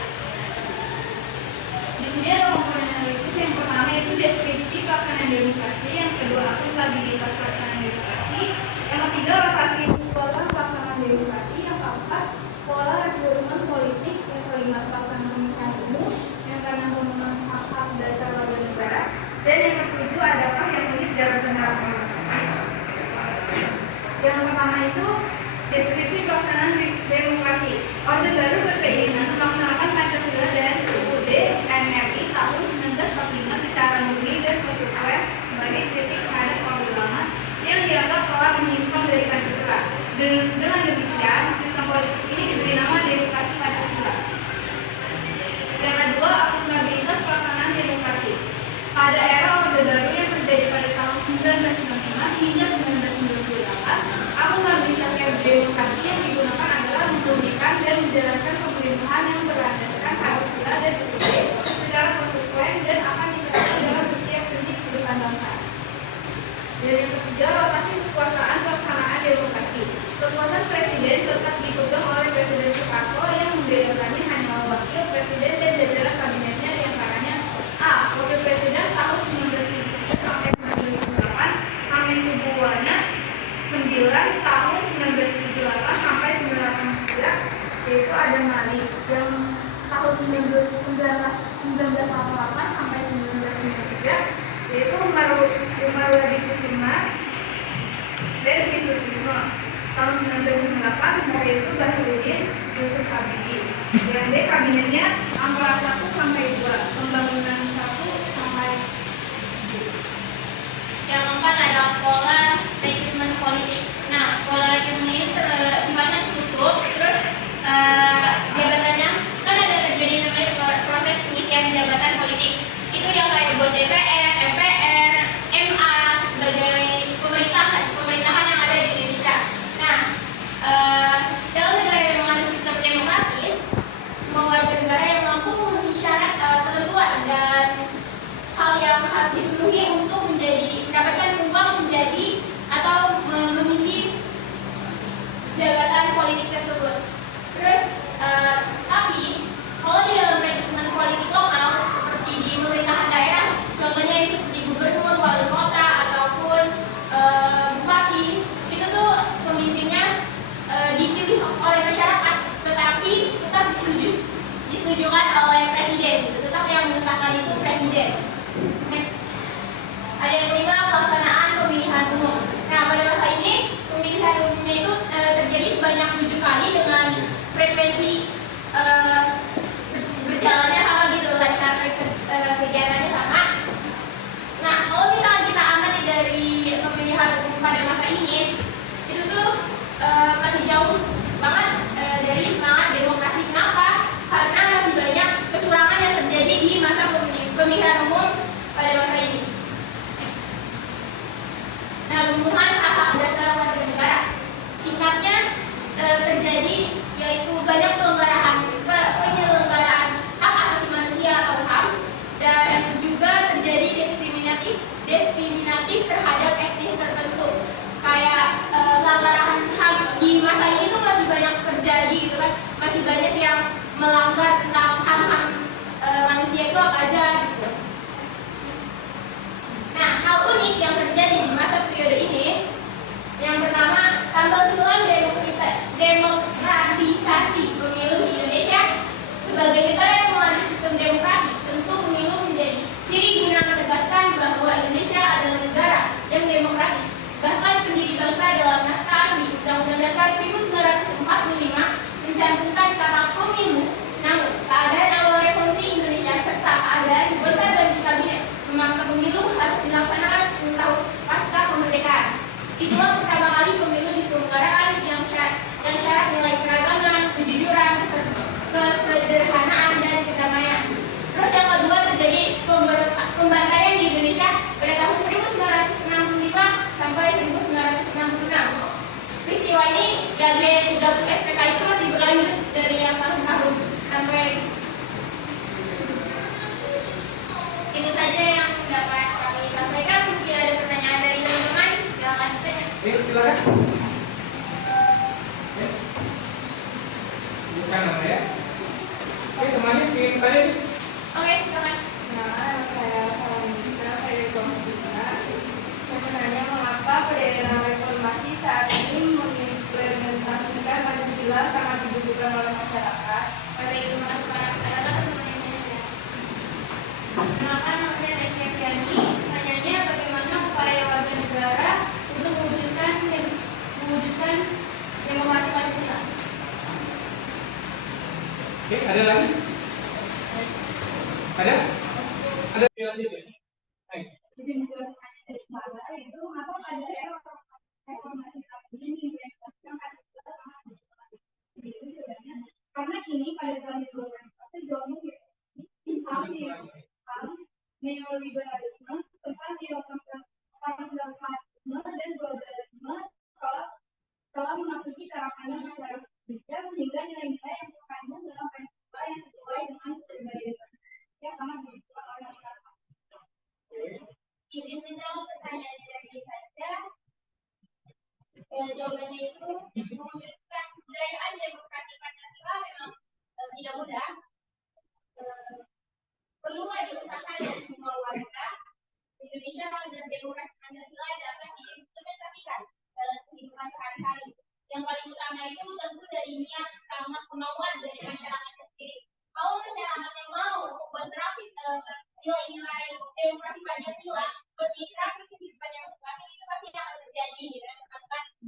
Di sini ada komponen analisis. Yang pertama itu deskripsi pelaksanaan demokrasi, yang kedua akuntabilitas pelaksanaan demokrasi, yang ketiga rotasi pola pelaksanaan demokrasi, yang keempat pola rekrutmen politik, yang kelima pelaksanaan pemilihan umum, yang keenam pemenuhan hak-hak dasar warga negara, dan yang ketujuh adalah yang unik dalam penerapan demokrasi. Yang pertama itu deskripsi pelaksanaan demokrasi. Orde Baru berkeinginan melaksanakan Pancasila dan UUD NRI tahun 1945 secara murni dan konsekuen sebagai kritik terhadap Orde Lama yang dianggap telah menyimpang dari Pancasila. Dengan demikian, sistem politik ini diberi nama demokrasi Pancasila. Yang kedua, akuntabilitas pelaksanaan demokrasi. Pada era Orde Baru yang terjadi pada tahun 1995 hingga 1998, akuntabilitas demokrasi yang digunakan adalah mempublikkan dan menjalankan pemerintahan yang berlandaskan Pancasila dan UUD secara konsekuen dan akan diterapkan dalam setiap sendi kehidupan bangsa. Dan yang ketiga, rotasi kekuasaan pelaksanaan demokrasi. Kekuasaan presiden tetap dipegang oleh Presiden Soekarno yang membedakannya hanya wakil presiden dan jajaran kabinetnya, diantaranya A. Wakil presiden tahun 1973 sampai 1978, Hamengkubuwana 9 tahun 1978 sampai 1983, yaitu ada Malik yang tahun 1988 sampai 1993, yaitu Umar Wadi Kusuma dan Trisutisno. Tahun 1998 yaitu Bahrudin Yusuf Habibie. Yang D kabinetnya Ampera 1 sampai 2, Pembangunan 1 sampai 7. Yang keempat adalah pola rekrutmen politik. Nah, pola rekrutmen ini sifatnya tertutup, terus jabatannya kan ada terjadi namanya proses pengisian jabatan politik. Itu yang kayak buat DPR, MPR, MA sebagai pemerintahan yang ada di Indonesia. Nah, dalam negara yang mengandung sistem demokratis, semua warga negara yang mampu memenuhi syarat ketentuan dan hal yang harus dipenuhi untuk mendapatkan peluang menjadi atau mengisi jabatan politik tersebut. Terus, tapi kalau di dalam rekrutmen politik lokal seperti di pemerintahan daerah, contohnya seperti gubernur, wali kota ataupun bupati, itu tuh pemimpinnya dipilih oleh masyarakat, tetapi tetap disetujukan oleh presiden. Tetap yang mengesahkan itu presiden. Next. Ada yang kelima, pelaksanaan pemilihan umum. Nah, pada masa ini pemilihan umumnya itu terjadi sebanyak 7 kali dengan frekuensi berjalannya sama gitu, lancar kegiatannya sama. Nah, kalau misalnya kita amati dari pemilihan umum pada masa ini, itu tuh masih jauh banget dari semangat demokrasi. Kenapa? Karena masih banyak kecurangan yang terjadi di masa pemilihan umum pada masa ini. Nah, pembunuhan hak-hak dasar warga negara. Singkatnya terjadi yaitu banyak penyelenggaraan yang terjadi di masa periode ini, yang pertama, tambal sulam demokratisasi pemilu di Indonesia. Sebagai negara yang mengadili sistem demokrasi, tentu pemilu menjadi ciri guna menegaskan bahwa Indonesia adalah negara yang demokratis. Bahkan pendiri bangsa dalam naskah di Undang-Undang Dasar 1945 mencantumkan kata pemilu. Namun, keadaan awal revolusi Indonesia serta keadaan gonta-ganti kabinet memaksa pemilu harus dilaksanakan 10 tahun pasca kemerdekaan. Itulah pertama kali pemilu diselenggarakan yang syarat nilai keragaman, kejujuran, kesederhanaan, dan kedamaian. Terus yang kedua terjadi pembantaian di Indonesia pada tahun 1965 sampai 1966. Peristiwa ini G30 SPK itu masih berlanjut dari yang tahun-tahun sampai itu saja yang dapat kami sampaikan. Mungkin ada pertanyaan dari teman-teman, silakan ditanya. Silakan. Bukan nama ya. Temannya ingin tanya. Oke, silakan. Nah, saya Farhanisa, saya dari Komputer. Saya menanya mengapa pada era reformasi saat ini mengimplementasikan Pancasila sangat dibutuhkan oleh masyarakat. Pada itu masuk para masyarakat semuanya. Kenalkan nama saya Nesya Fiani. Pertanyaannya bagaimana upaya warga negara untuk mewujudkan demokrasi Pancasila? Oke, ada lagi? Ada? Ada lagi? Baik. Jadi dari mana itu mengapa pada era reformasi saat ini karena ini pada tahun 2000 neoliberalisme tentang neoliberalisme dan globalisme telah memasuki kalangan masyarakat Indonesia sehingga nilai-nilai yang terkandung dalam Pancasila yang sesuai dengan kebudayaan yang sangat dibutuhkan oleh masyarakat. Izin menjawab pertanyaan dari saya. Jawabannya itu mewujudkan kebudayaan demokrasi Pancasila memang tidak mudah. Perlu diusahakan dari semua warga Indonesia agar demokrasi Pancasila dapat diimplementasikan dalam kehidupan sehari-hari. Yang paling utama itu tentu dari niat sama kemauan dari masyarakat sendiri. Kalau masyarakat yang mau berterapi nilai-nilai demokrasi Pancasila, berterapi kehidupan yang demokrasi itu pasti akan terjadi.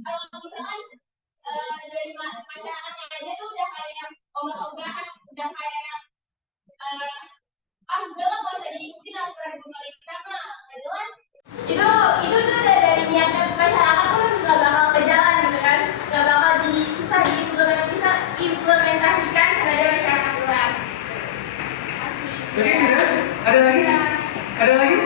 Kalau misalkan dari masyarakatnya aja tuh udah kayak ogah-ogahan, udah kayak udahlah gak usah diikutin aturan pemerintah mah, gak jelas. Itu tuh udah dari niatnya masyarakat pun gak bakal berjalan gitu kan, gak bakal susah diimplementasikan kepada masyarakat luar. Oke, sudah? Ada lagi? Ada lagi?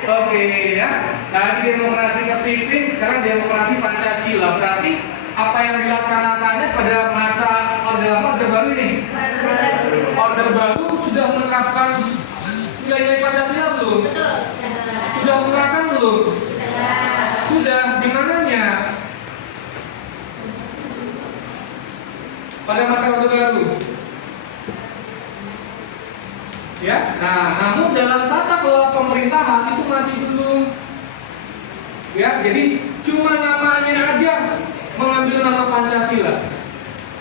Oke ya. Tadi demokrasi terpimpin, sekarang demokrasi Pancasila. Berarti apa yang dilaksanakannya pada masa Orde Baru ini? Orde Baru sudah menerapkan nilai-nilai Pancasila belum? Betul. Sudah menerapkan belum? Sudah. Di mananya? Pada masa Orde Baru. Ya, nah, namun dalam tata kelola pemerintahan itu masih belum. Ya, jadi cuma namanya aja mengambil nama Pancasila.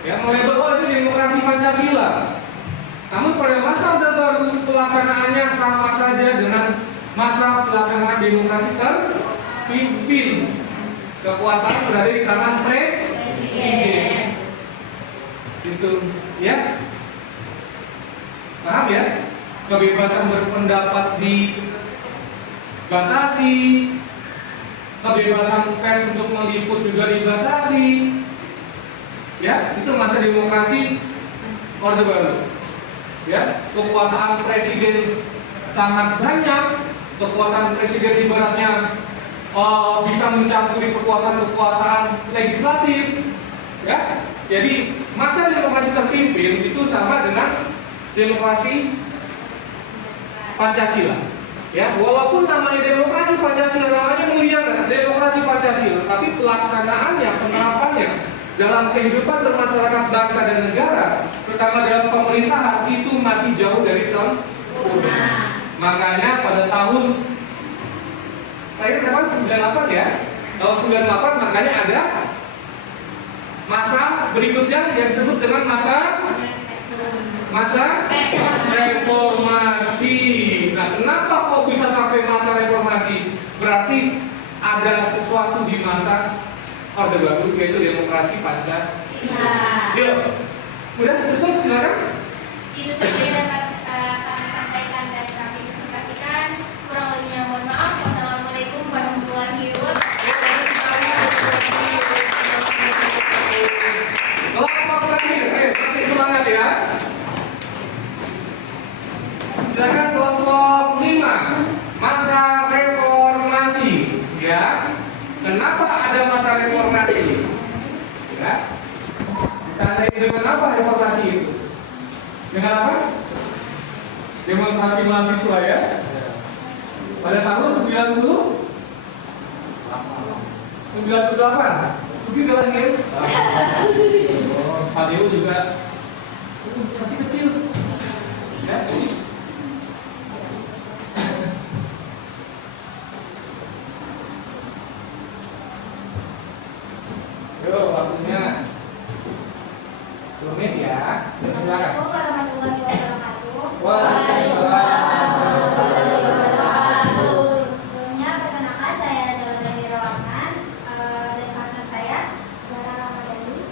Ya, melabel oh itu demokrasi Pancasila. Namun pada masa Orde Baru pelaksanaannya sama saja dengan masa pelaksanaan demokrasi terpimpin. Kekuasaan berada di tangan presiden. Gitu, ya. Paham ya? Kebebasan berpendapat dibatasi, kebebasan pers untuk meliput juga dibatasi. Ya, itu masa demokrasi Orde Baru. Ya, kekuasaan presiden sangat banyak. Kekuasaan presiden ibaratnya bisa mencampuri kekuasaan legislatif. Ya, jadi masa demokrasi terpimpin itu sama dengan demokrasi Pancasila. Ya, walaupun namanya demokrasi Pancasila, namanya mulia demokrasi Pancasila, tapi pelaksanaannya, penerapannya dalam kehidupan bermasyarakat bangsa dan negara, terutama dalam pemerintahan itu masih jauh dari sempurna. Makanya pada tahun lahir kapan? 98 ya. Tahun 98 makanya ada masa berikutnya yang disebut dengan masa reformasi. Nah, kenapa kok bisa sampai masa reformasi? Berarti ada sesuatu di masa Orde Baru, yaitu demokrasi Pancasila. Yuk, udah tutup, silakan. Itu saja yang dapat kami sampaikan dan kami presentasikan. Kurang lebihnya mohon maaf. Wassalamualaikum warahmatullahi wabarakatuh. Kelompok terakhir, tetap semangat ya. Silakan kelompok 5, masa reformasi. Ya, kenapa ada masa reformasi? Ya, ditandai dengan apa reformasi itu? Dengan apa? Demonstrasi mahasiswa ya. Pada tahun 98. Sugi udah lahir. Pak Dewo juga masih kecil. Ya. Yo, waktunya 2 menit ya. Silakan. Assalamualaikum warahmatullahi wabarakatuh. Waalaikumsalam. Sebelumnya perkenalkan saya Zawada Nirawarman dan partner saya Zara Ramadhani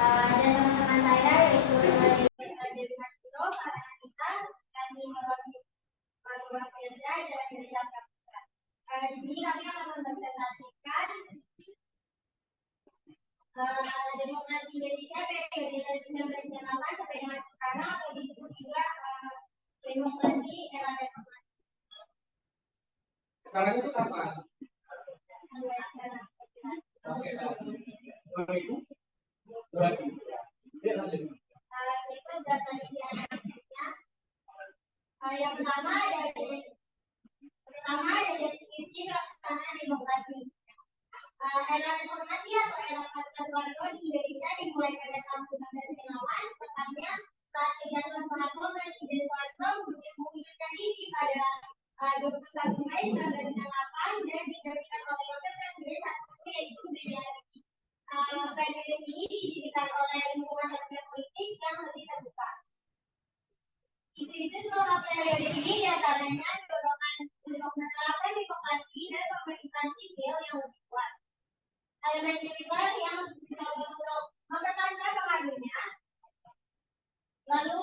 dan teman-teman saya yaitu Dewi Masito, Farah Anita, Rani Marwa Firza dan Rizal Kapitra. Di sini kami akan mempresentasikan demokrasi Indonesia periode 1998 sampai dengan sekarang atau disebut juga demokrasi era reformasi. Sekarang itu kapan? Oke, 2000. Ya, lanjut. Berikut data di analisisnya. Yang pertama ada deskripsi pelaksanaan demokrasi. Era reformasi atau era pasca Soeharto di Indonesia dimulai pada tahun 1998, tepatnya saat kedatangan Soeharto, Presiden Soeharto mengundurkan diri pada 21 Mei 1998 dan digantikan oleh Wakil Presiden saat itu yaitu B.J. Periode ini didirikan oleh lingkungan sosial politik yang lebih terbuka. Isu-isu selama periode ini diantaranya dorongan untuk menerapkan demokrasi dan pemerintahan sipil yang lebih kuat. Elemen militer yang mencoba untuk mempertahankan pengaruhnya, lalu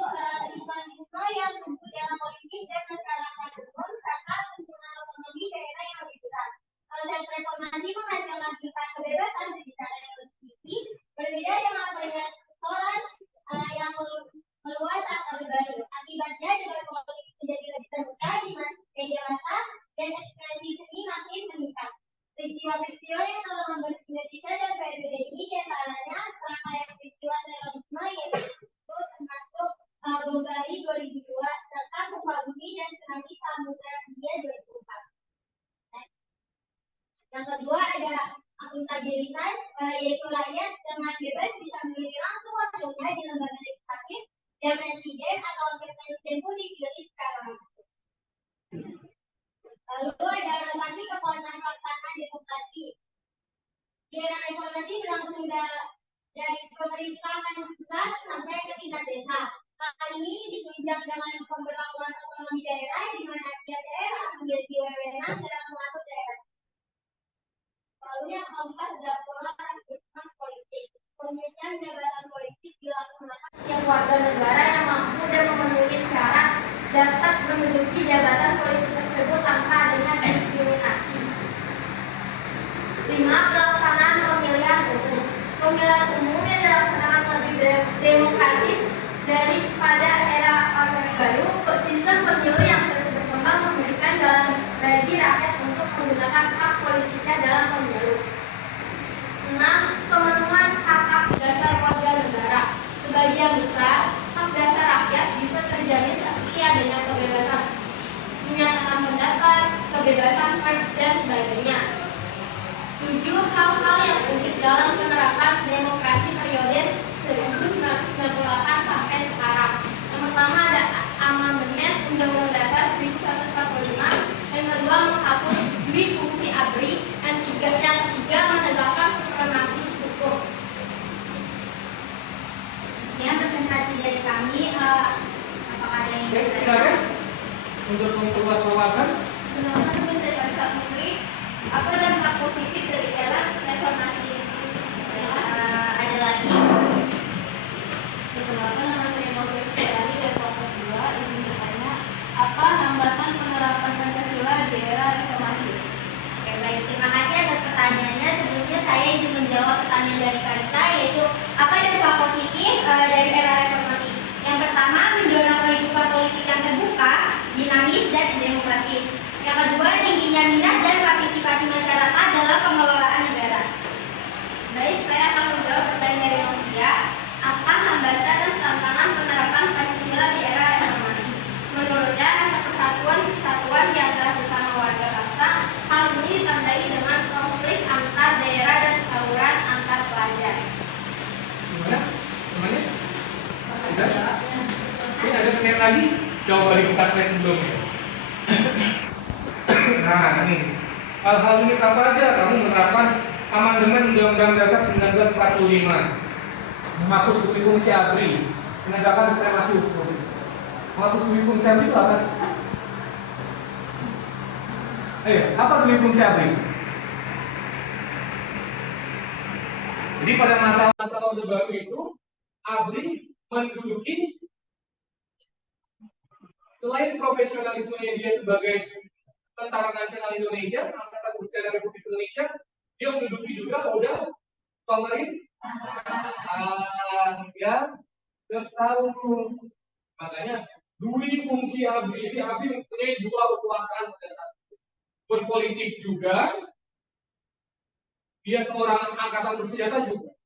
Islamisme yang tumbuh dalam politik dan masyarakat umum, serta tuntunan otonomi daerah yang lebih besar. Proses reformasi menghasilkan kebebasan berbicara yang lebih tinggi, berbeda dengan banyak orang yang meluas atau baru. Akibatnya debat politik menjadi lebih terbuka, di media massa dan ekspresi seni makin meningkat. Peristiwa-peristiwa yang telah membentuk Indonesia dan periode ini diantaranya serangkaian peristiwa terorisme yaitu termasuk bom Bali 2002 serta gempa bumi dan tsunami Samudra Hindia 2004. Yang kedua ada akuntabilitas, yaitu rakyat dengan bebas bisa memilih langsung wakilnya di lembaga legislatif dan presiden atau wakil presiden pun dipilih secara langsung. Lalu ada relasi kekuasaan pelaksanaan demokrasi. Di era reformasi berlangsung dari pemerintahan pusat sampai ke tingkat desa. Hal ini ditunjang dengan pemberlakuan otonomi daerah di mana tiap daerah memiliki wewenang dalam mengatur daerah. Lalu yang keempat adalah pola rekrutmen politik. Pemilihan jabatan politik dilaksanakan setiap warga negara yang mampu dan memenuhi syarat dapat menduduki jabatan politik tersebut tanpa adanya diskriminasi. 5. Pelaksanaan pemilihan umum. Pemilihan umum yang dilaksanakan lebih demokratis daripada era Orde Baru. Sistem pemilu yang terus berkembang memberikan jalan bagi rakyat untuk menggunakan hak politiknya dalam pemilu. 6. Pemenuhan hak-hak dasar warga negara. Sebagian besar hak dasar rakyat bisa terjamin seperti adanya kebebasan menyatakan pendapat, kebebasan pers, dan sebagainya. 7. Hal-hal yang unik dalam penerapan demokrasi periode 1998 sampai sekarang. Yang pertama ada amandemen Undang-Undang Dasar 1145. Yang kedua menghapus dui fungsi menuntut memperluas wawasan. Penonton bisa baca sendiri apa dampak positif dari era reformasi. Ada lagi. Perkenalkan, nama saya Novia Fitriani dari kelompok 2. Izin bertanya, apa hambatan penerapan Pancasila di era reformasi? Oke, baik. Terima kasih atas pertanyaannya. Sebelumnya saya ingin menjawab pertanyaan dari Karisa, yaitu apa dampak positif dari era reformasi. Yang pertama, mendorong kehidupan politik yang terbuka, dinamis, dan demokratis. Yang kedua, tingginya minat dan partisipasi masyarakat dalam pengelolaan negara. Baik, saya akan menjawab pertanyaan dari Novia. Apa hambatan dan tantangan penerapan Pancasila di era reformasi? Menurutnya, rasa kesatuan di antara sesama warga bangsa. Hal ini ditandai dengan konflik antar daerah dan tawuran antar pelajar. Gimana? Gimana? Ada? Ini ada pertanyaan lagi? Coba dibuka slide sebelumnya. Nah, ini hal-hal ini apa aja kamu menerapkan amandemen Undang-Undang Dasar 1945, menghapus bukti fungsi ABRI, menegakkan supremasi hukum. Menghapus bukti fungsi ABRI itu apa sih? Ayo, apa bukti fungsi ABRI? Jadi pada masa Orde Baru itu, ABRI menduduki selain profesionalismenya dia sebagai Tentara Nasional Indonesia, Angkatan Bersenjata Republik Indonesia, dia menduduki juga modal pemerintahan, ya, terus makanya dui fungsi ABRI ini, ABRI mempunyai dua kekuasaan pada saat itu. Berpolitik juga, dia seorang angkatan bersenjata juga.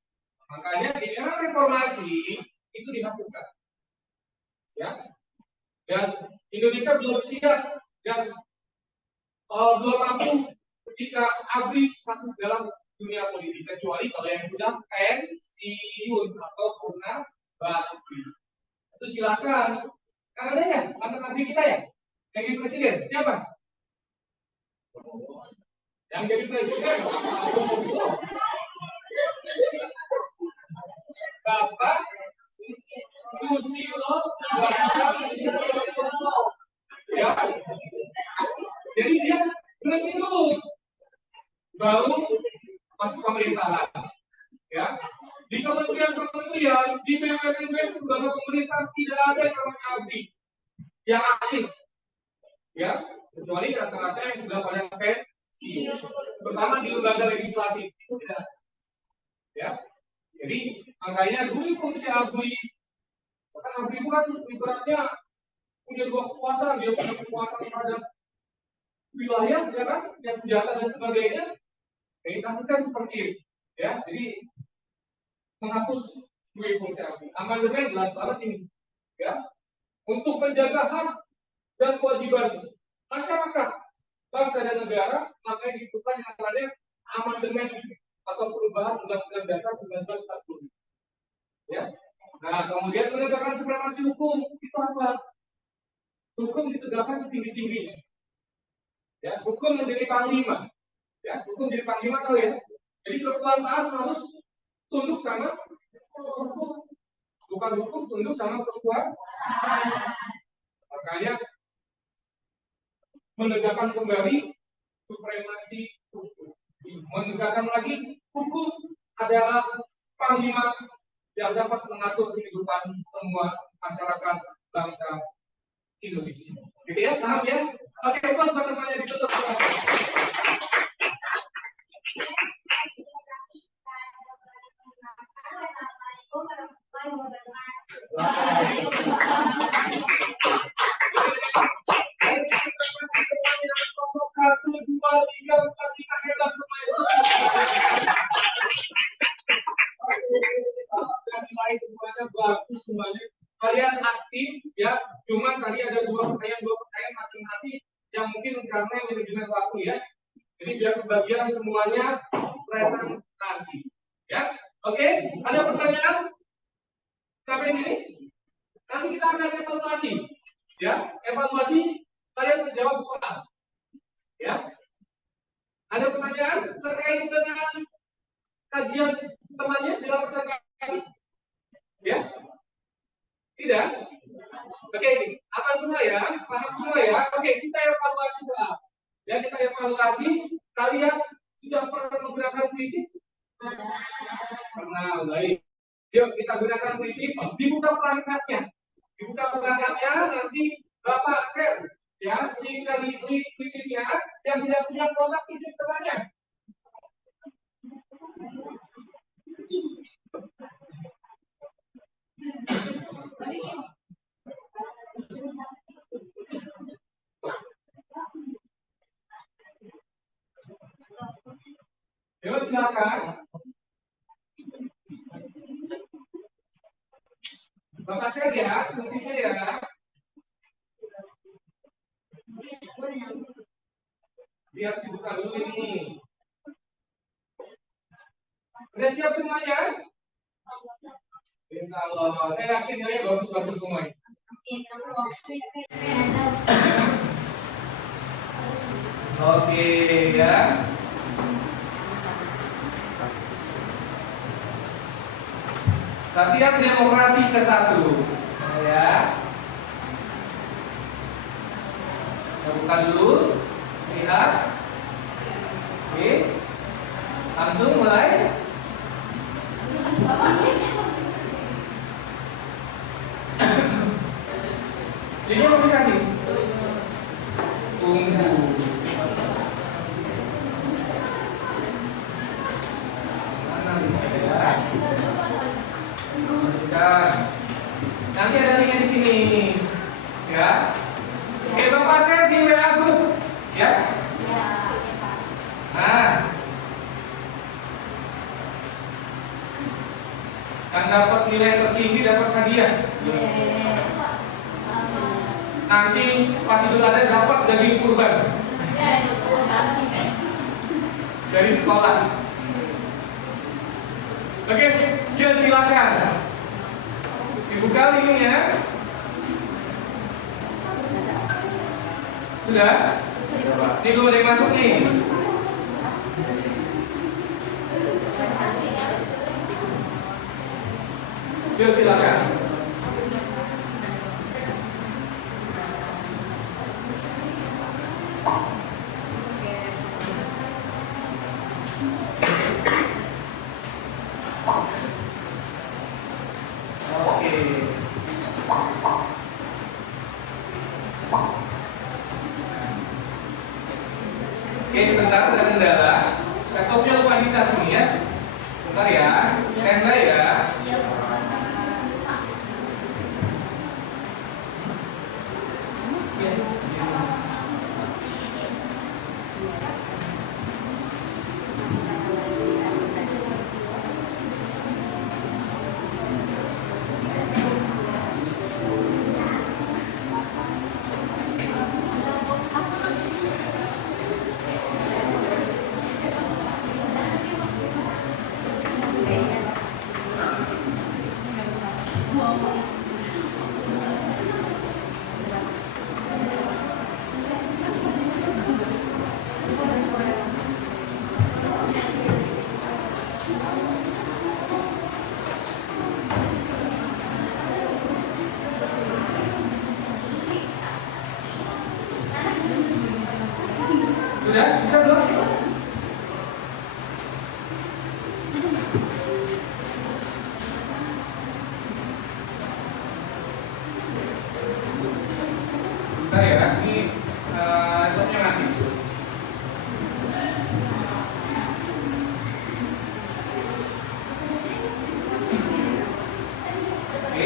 Makanya di era reformasi itu dihapuskan, ya. Dan Indonesia belum siap dan belum mampu ketika ABRI masuk dalam dunia politik, kecuali kalau yang sudah pensiun atau pernah bakti. Itu silakan. Kan ada ya mantan ABRI kita ya, yang jadi presiden siapa? Yang jadi presiden Bapak Susilo Bambang Yudhoyono. Ya. Jadi dia berhenti dulu, baru masuk pemerintahan. Ya, di kementerian, di BUMN lembaga pemerintah tidak ada yang namanya ABRI yang aktif. Ya, kecuali rata-rata yang sudah pada pensiun. Pertama di lembaga legislatif itu tidak. Ya, jadi makanya dulu fungsi ABRI. Sekarang ABRI itu kan ibaratnya punya dua kekuasaan, dia punya kekuasaan terhadap wilayah, ya kan, ya senjata dan sebagainya. Ini kan seperti itu, ya. Jadi menghapus dua fungsi ABRI. Amandemen jelas banget ini, ya, untuk menjaga hak dan kewajiban masyarakat, bangsa dan negara, makanya dibutuhkan yang namanya amandemen atau perubahan Undang-Undang Dasar 1945. Ya. Nah, kemudian menegakkan supremasi hukum itu apa? Hukum ditegakkan setinggi-tingginya. Ya, hukum menjadi panglima. Ya, hukum jadi panglima tahu ya. Jadi kekuasaan harus tunduk sama hukum, bukan hukum tunduk sama kekuasaan. Makanya menegakkan kembali supremasi hukum. Menegakkan lagi hukum adalah panglima yang dapat mengatur kehidupan semua masyarakat bangsa Indonesia. Gitu ya, paham ya? Oke, bos, pertemuannya ditutup. Assalamualaikum warahmatullahi wabarakatuh. Satu, dua, tiga, empat, lima, hebat semuanya. Dan nilai semuanya bagus semuanya. Kalian aktif ya. Cuma tadi ada dua pertanyaan masing-masing yang mungkin karena manajemen waktu ya. Jadi biar kebagian semuanya presentasi. Ya, oke. Ada pertanyaan sampai sini? Nanti kita akan evaluasi. Ya, evaluasi. Kalian menjawab soal. Ya. Ada pertanyaan terkait dengan kajian temannya dalam presentasi? Ya? Tidak? Oke, apa semua ya? Paham semua ya? Oke, kita evaluasi soal. Ya, kita evaluasi. Kalian sudah pernah menggunakan krisis? Pernah, baik. Yuk, kita gunakan krisis. Dibuka perangkatnya. Dibuka perangkatnya, nanti Bapak share. Ya, ini kita link krisisnya yang tidak punya kontak izin temannya. Yuk, silakan. Bapak share ya, krisisnya ya. Biar dibuka dulu ini. Udah siap semuanya? Insya Allah, saya yakin nilainya bagus-bagus semuanya. Oke ya. Latihan demokrasi ke-1 ya. Kita buka dulu. Lihat. Oke. Langsung mulai. Ini mau dikasih. Tunggu. Mana ya? Nanti ada linknya di sini, ya. Oke, Bapak share di WA group, ya. Nah, yang dapat nilai tertinggi dapat hadiah. Nanti pas Idul Adha dapat daging kurban dari sekolah. Oke, yuk silakan. Dibuka linknya. Sudah? Ini belum ada yang masuk nih. Yuk silakan. Oke, sebentar ada kendala. Laptopnya lupa dicas ini ya. Bentar ya, standby ya. Sudah? Bisa belum? Bentar ya, ini laptopnya mati. Oke.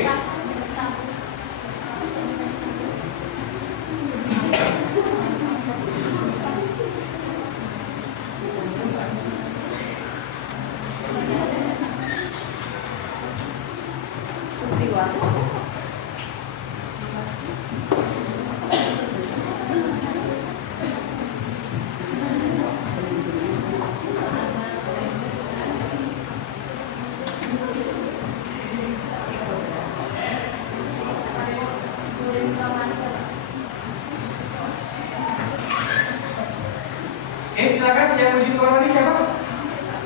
Silakan yang uji korban ini siapa?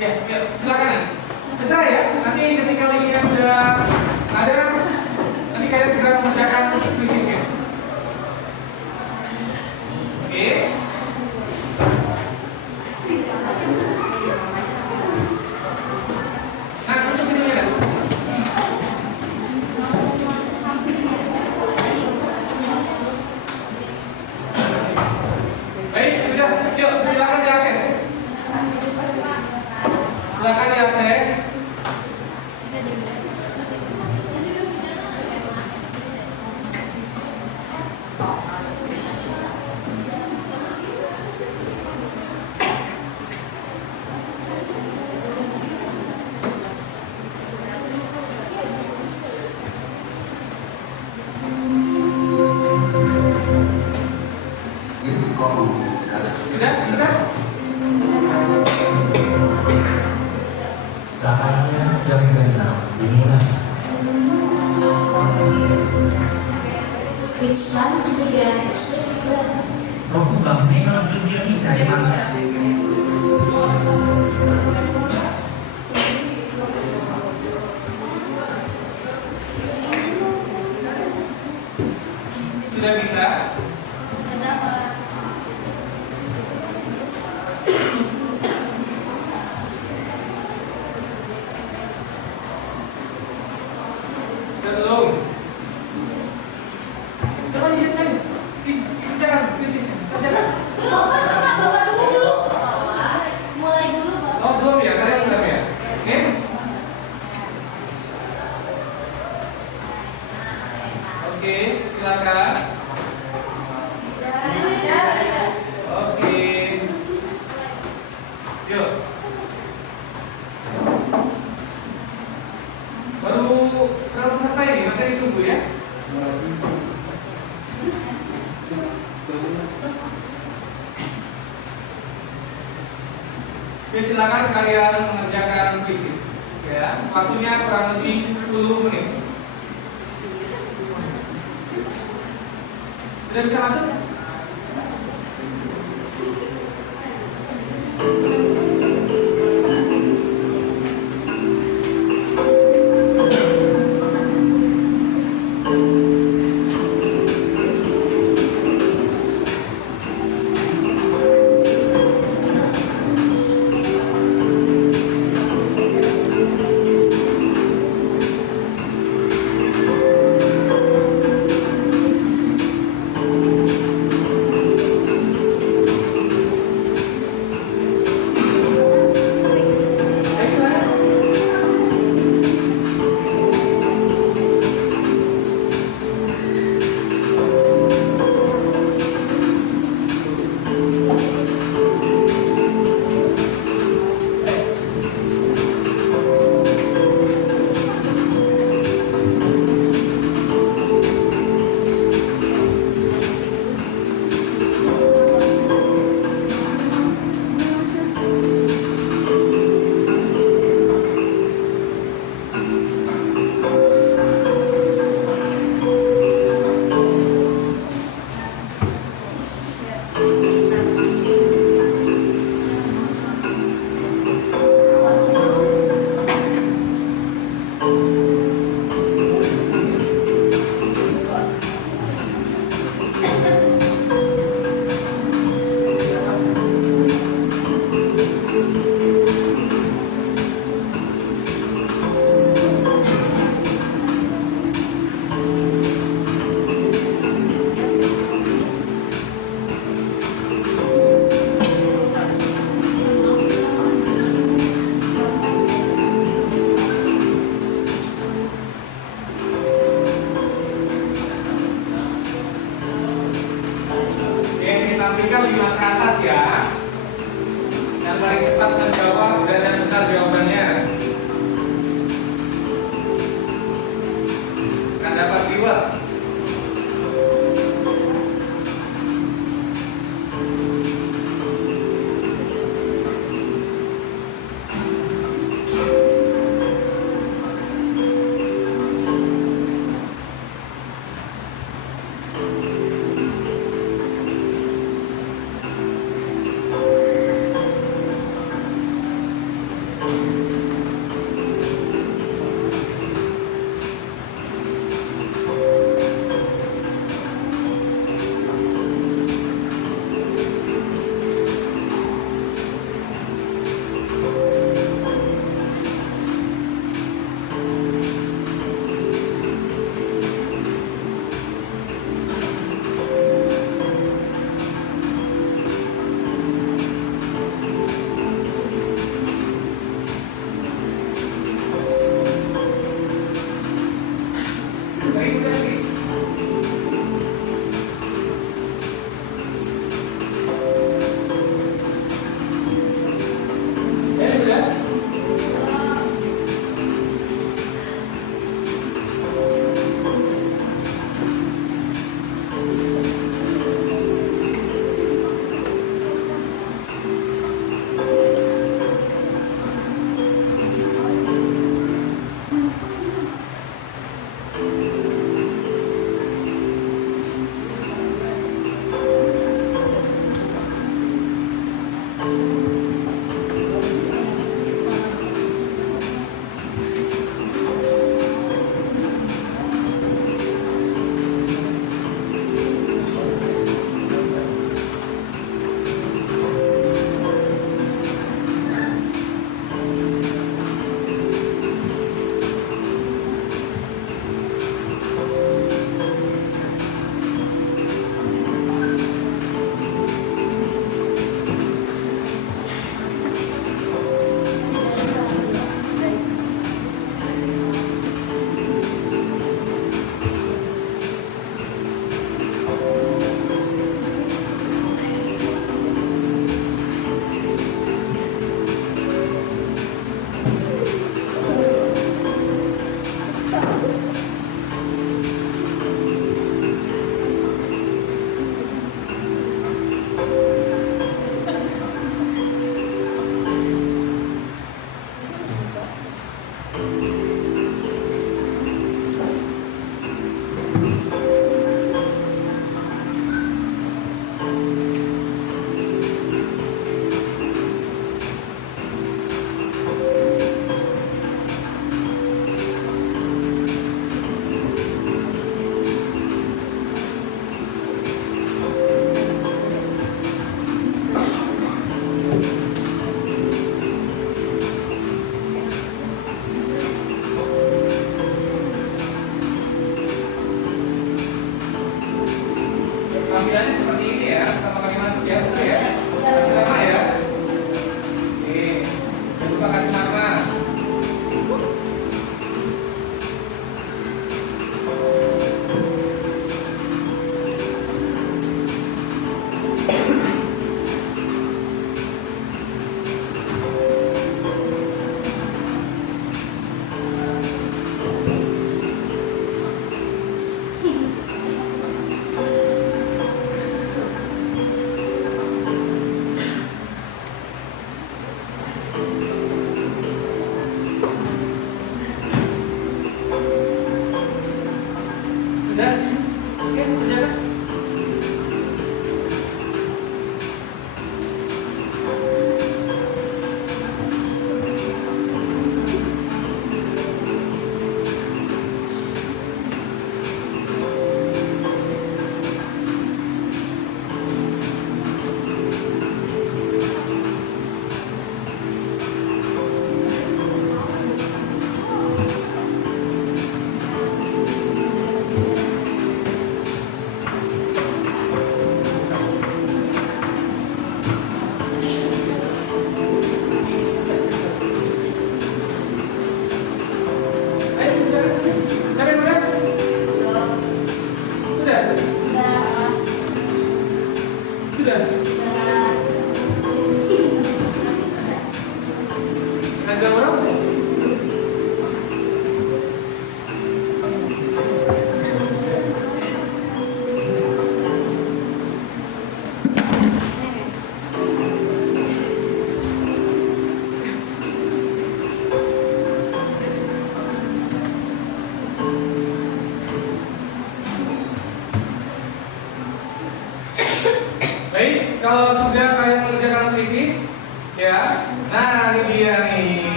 Ya, silakan. Sebentar ya, nanti ketika linknya sudah ada, nanti kalian segera mengerjakan kuisisnya. Oke. Nah, tutup pintunya. Baik, sudah. Yuk, silakan diakses. Silakan diakses. Sudah bisa? Saatnya jam 6 dimulai. Which lunch began at 6:11. Rokugan Mega Junior dari Asa. Sudah bisa? Sudah, Pak. Sudah belum? Coba dicek. Jangan, krisis. Jangan. Bapak dulu. Mulai dulu, Bapak. Oh, belum ya? Kalian belum ya? Oke. Oke, silakan. Oke. Yuk. Baru berapa peserta ini? Nanti ditunggu ya. Oke, silakan kalian mengerjakan krisis. Ya, waktunya kurang lebih 10 menit. Sudah bisa masuk?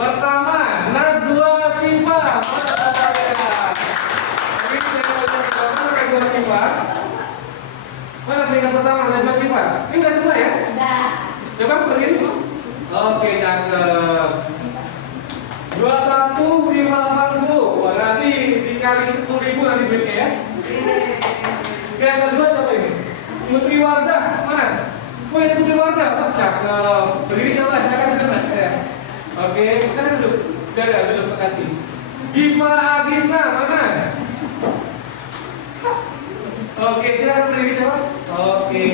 Pertama, Najwa Syifa. Mana saya? Ini saya mana Najwa Syifa? Mana peringkat pertama Najwa Syifa? Ini udah semua ya? Udah. Coba berdiri. Oke, cakep. 21.580. Wah, nanti dikali 10.000 nanti duitnya ya. Yang kedua siapa ini? Putri Wardah. Mana? Oh, ini Putri Wardah. Oh, cakep. Berdiri coba, silakan duduk Mas. Ya. Oke, sekarang duduk. Sudah, duduk, makasih. Giva Agisna, mana? Oke, silakan berdiri coba. Oke.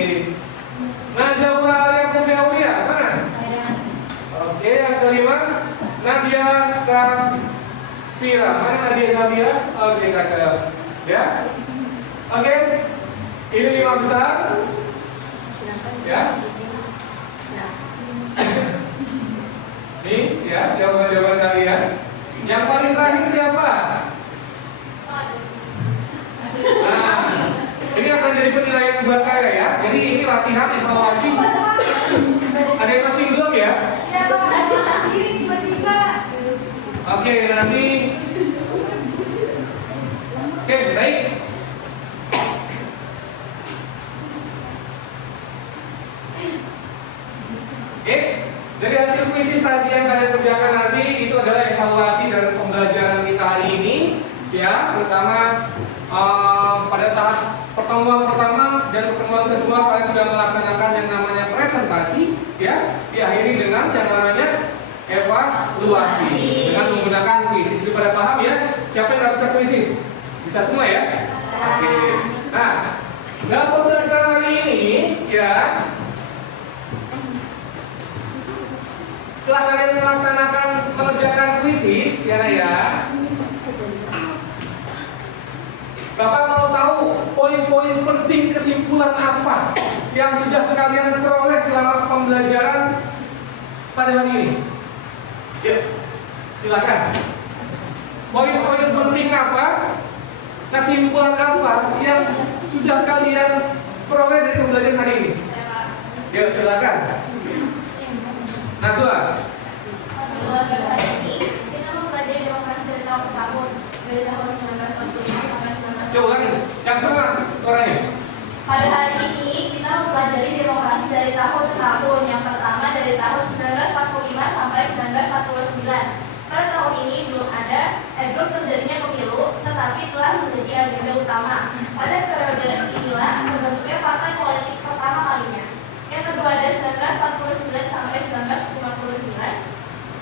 Nazaura Alia Putri Aulia, mana? Oke, yang kelima Nadia Safira. Mana Nadia Safira? Oke, cakep. Ya. Oke. Ini 5 besar. Ya. Nih, ya, jawaban-jawaban kalian. Yang paling terakhir siapa? Nah, ini akan jadi penilaian buat saya ya. Jadi ini latihan evaluasi. Ada yang masih belum ya? Oke, nanti. Oke, baik. Oke, dari hasil kuisis tadi yang kalian kerjakan nanti itu adalah evaluasi dari pembelajaran kita hari ini, ya, terutama pada tahap pertemuan pertama dan pertemuan kedua kalian sudah melaksanakan yang namanya presentasi, ya, diakhiri dengan yang namanya evaluasi dengan menggunakan kuisis. Sudah pada paham ya? Siapa yang nggak bisa kuisis? Bisa semua ya? Oke. Nah, dalam pembelajaran hari ini, ya, setelah kalian melaksanakan mengerjakan kuisis, ya, Bapak mau tahu poin-poin penting kesimpulan apa yang sudah kalian peroleh selama pembelajaran pada hari ini. Ya, silakan. Poin-poin penting apa, kesimpulan apa yang sudah kalian peroleh dari pembelajaran hari ini? Ya, silakan. Nazwa. Hari ini kita mempelajari demokrasi dari tahun ke tahun, dari tahun 1945 sampai 1945. Coba ulangi, yang semangat suaranya. Pada hari ini kita mempelajari demokrasi dari tahun ke tahun. Yang pertama dari tahun 1945 sampai 1949. Pada tahun ini belum terjadinya pemilu, tetapi telah menjadi agenda utama. Pada periode inilah terbentuknya partai politik pertama kalinya. Yang kedua ada 1949 sampai 1959.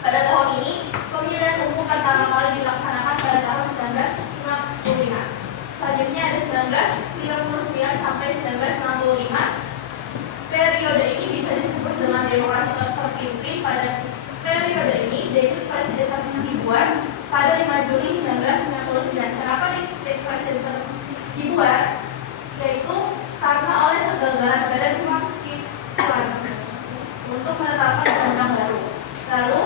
Pada tahun ini pemilihan umum pertama kali dilaksanakan pada tahun 1955. Selanjutnya ada 1959 sampai 1965. Periode ini bisa disebut dengan demokrasi terpimpin. Pada periode ini dekret presiden terpilih dibuat pada 5 Juli 1999. Kenapa dekret presiden dibuat? Yaitu karena oleh kegagalan Badan Konstitusi untuk menetapkan undang-undang baru. Lalu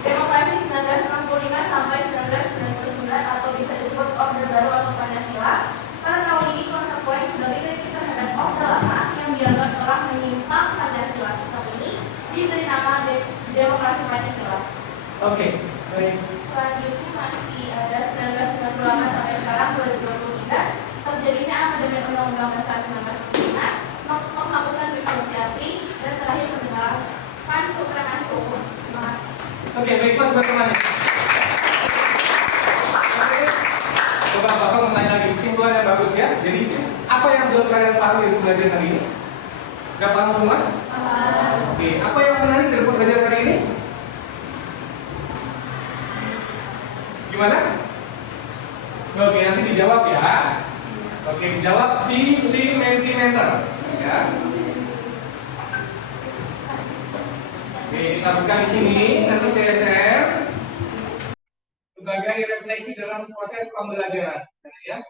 demokrasi 1965 sampai 1999 atau bisa disebut Orde Baru atau Pancasila. Pada tahun ini konsekuen sebagai kritik terhadap Orde Lama yang dianggap telah menyimpang Pancasila. Setelah ini diberi nama demokrasi Pancasila. Oke, baik. Selanjutnya masih ada 1998 sampai sekarang 2023 terjadinya amandemen Undang-Undang Dasar 1945, penghapusan reformasi APRI, dan terakhir penerapan supremasi hukum. Terima kasih. Oke, baik Mas berteman. Oke, coba Bapak mau tanya lagi kesimpulan yang bagus ya. Jadi apa yang belum kalian pahami dari pembelajaran hari ini? Gak paham semua? Oke, apa yang menarik dari pembelajaran hari ini? Gimana? Oke, nanti dijawab ya. Oke, dijawab di Mentimeter ya. Oke, kita buka di sini, nanti saya share sebagai refleksi dalam proses pembelajaran ya.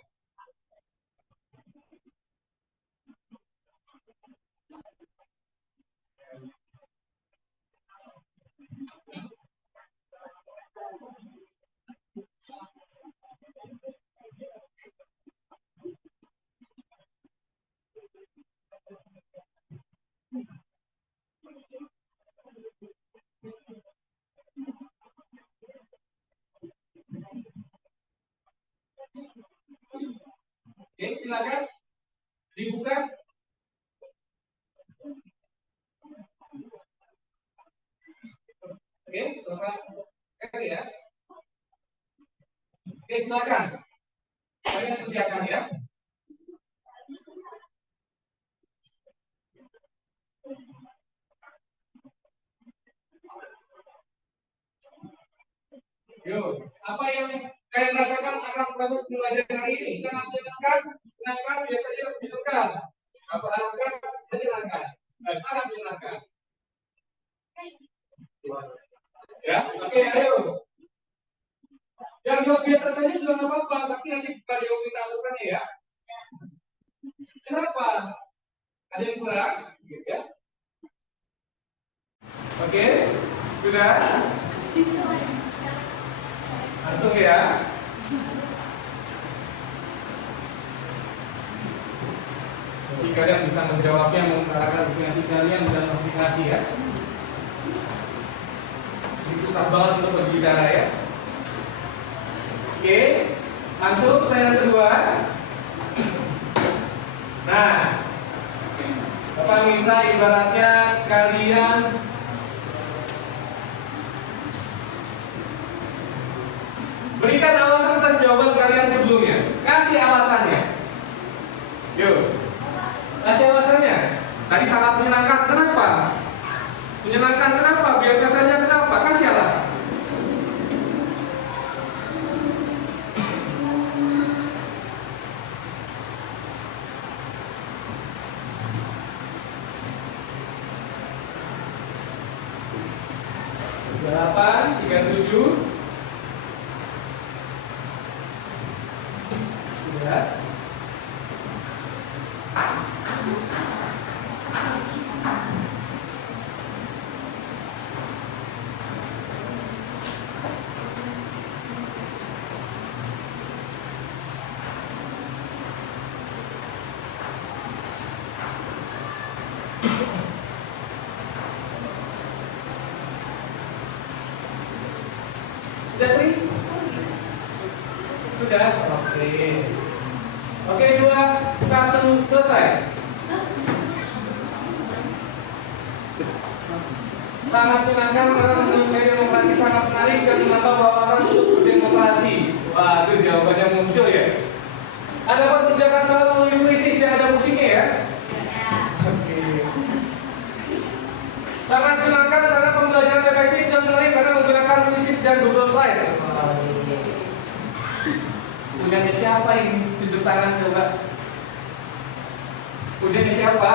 Silakan dibuka. Oke, Bapak ya. Oke, silakan. Kalian kerjakan ya. Yo, apa yang kalian rasakan akan proses pembelajaran ini? Sangat menyenangkan, menyenangkan, biasanya menyenangkan. Apa harapkan menyenangkan? Dan sangat menyenangkan. Ya, oke, ayo. Yang luar biasa saja sudah nggak apa-apa, tapi nanti kita minta alasannya ya. Kenapa? Ada yang kurang? Gitu ya. Oke, sudah? Langsung ya. Jadi kalian bisa menjawabnya mengutarakan destinasi kalian dan aplikasi ya. Ini susah banget untuk berbicara ya. Oke, langsung pertanyaan kedua. Nah, Bapak minta ibaratnya kalian berikan alasan atas jawaban kalian sebelumnya. Kasih alasannya. Yuk, kasih alasannya. Tadi sangat menyenangkan, kenapa? Menyenangkan kenapa? Biasa saja kenapa? Kasih alasan. Delapan, 37. Sudah. Sudah sih? Sudah? Oke. Oke, 2, 1, selesai. Sangat menyenangkan karena menurut saya demokrasi sangat menarik dan menambah wawasan untuk berdemokrasi. Wah, itu jawabannya muncul ya. Ada pekerjaan soal melalui krisis yang ada musiknya ya? Oke. Sangat menyenangkan karena pembelajaran efektif dan menarik karena menggunakan krisis dan Google Slide. Punyanya siapa ini? Tunjuk tangan coba. Punyanya siapa?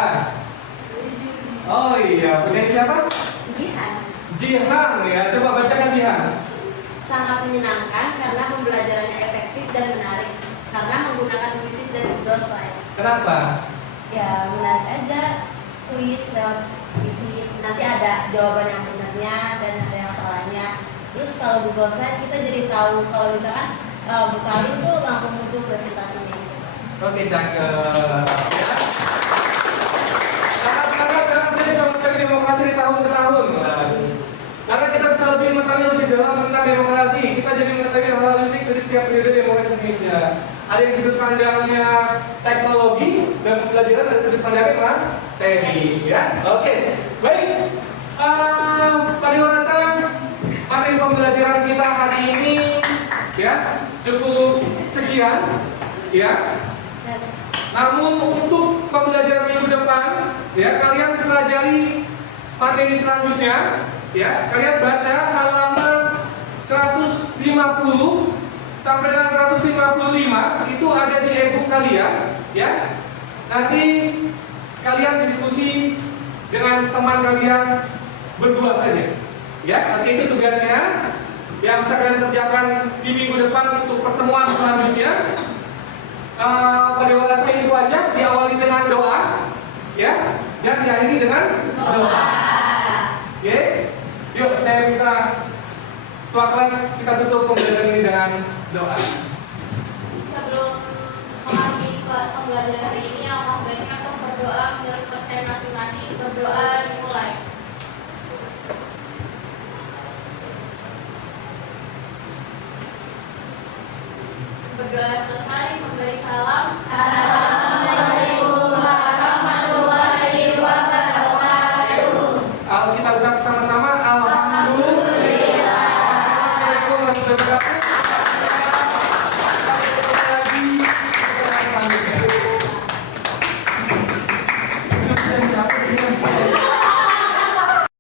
Oh iya, punyanya siapa? Jihan ya, coba bacakan Jihan. Sangat menyenangkan karena pembelajarannya efektif dan menarik karena menggunakan kuis dan Google Slide. Kenapa? Ya menarik aja, kuis lewat kuis nanti ada jawaban yang benarnya dan ada yang salahnya. Terus kalau Google Slide kita jadi tahu kalau misalkan buka link tuh langsung muncul presentasinya. Oke, cakep. Ya. Sangat karena saya bisa mencari demokrasi di tahun ke tahun. Karena kita bisa lebih mengetahui lebih dalam tentang demokrasi, kita jadi mengetahui hal-hal unik dari setiap periode demokrasi Indonesia. Ada yang sudut pandangnya teknologi dan pembelajaran, ada sudut pandangnya materi, ya. Oke, baik. Pada rasa materi pembelajaran kita hari ini, ya, cukup sekian, ya. Namun untuk pembelajaran minggu depan, ya, kalian pelajari materi selanjutnya. Ya, kalian baca halaman 150 sampai dengan 155 itu ada di e-book kalian, ya. Nanti kalian diskusi dengan teman kalian berdua saja. Ya, nanti itu tugasnya yang bisa kalian kerjakan di minggu depan untuk pertemuan selanjutnya. Pada waktu itu aja, diawali dengan doa, ya, dan diakhiri dengan doa. Oke. Yuk, saya minta tua kelas kita tutup pembelajaran ini dengan doa. Sebelum mengakhiri kelas pembelajaran hari ini, alangkah baiknya untuk berdoa menurut percaya masing-masing. Berdoa dimulai. Berdoa selesai, memberi salam. bergabung.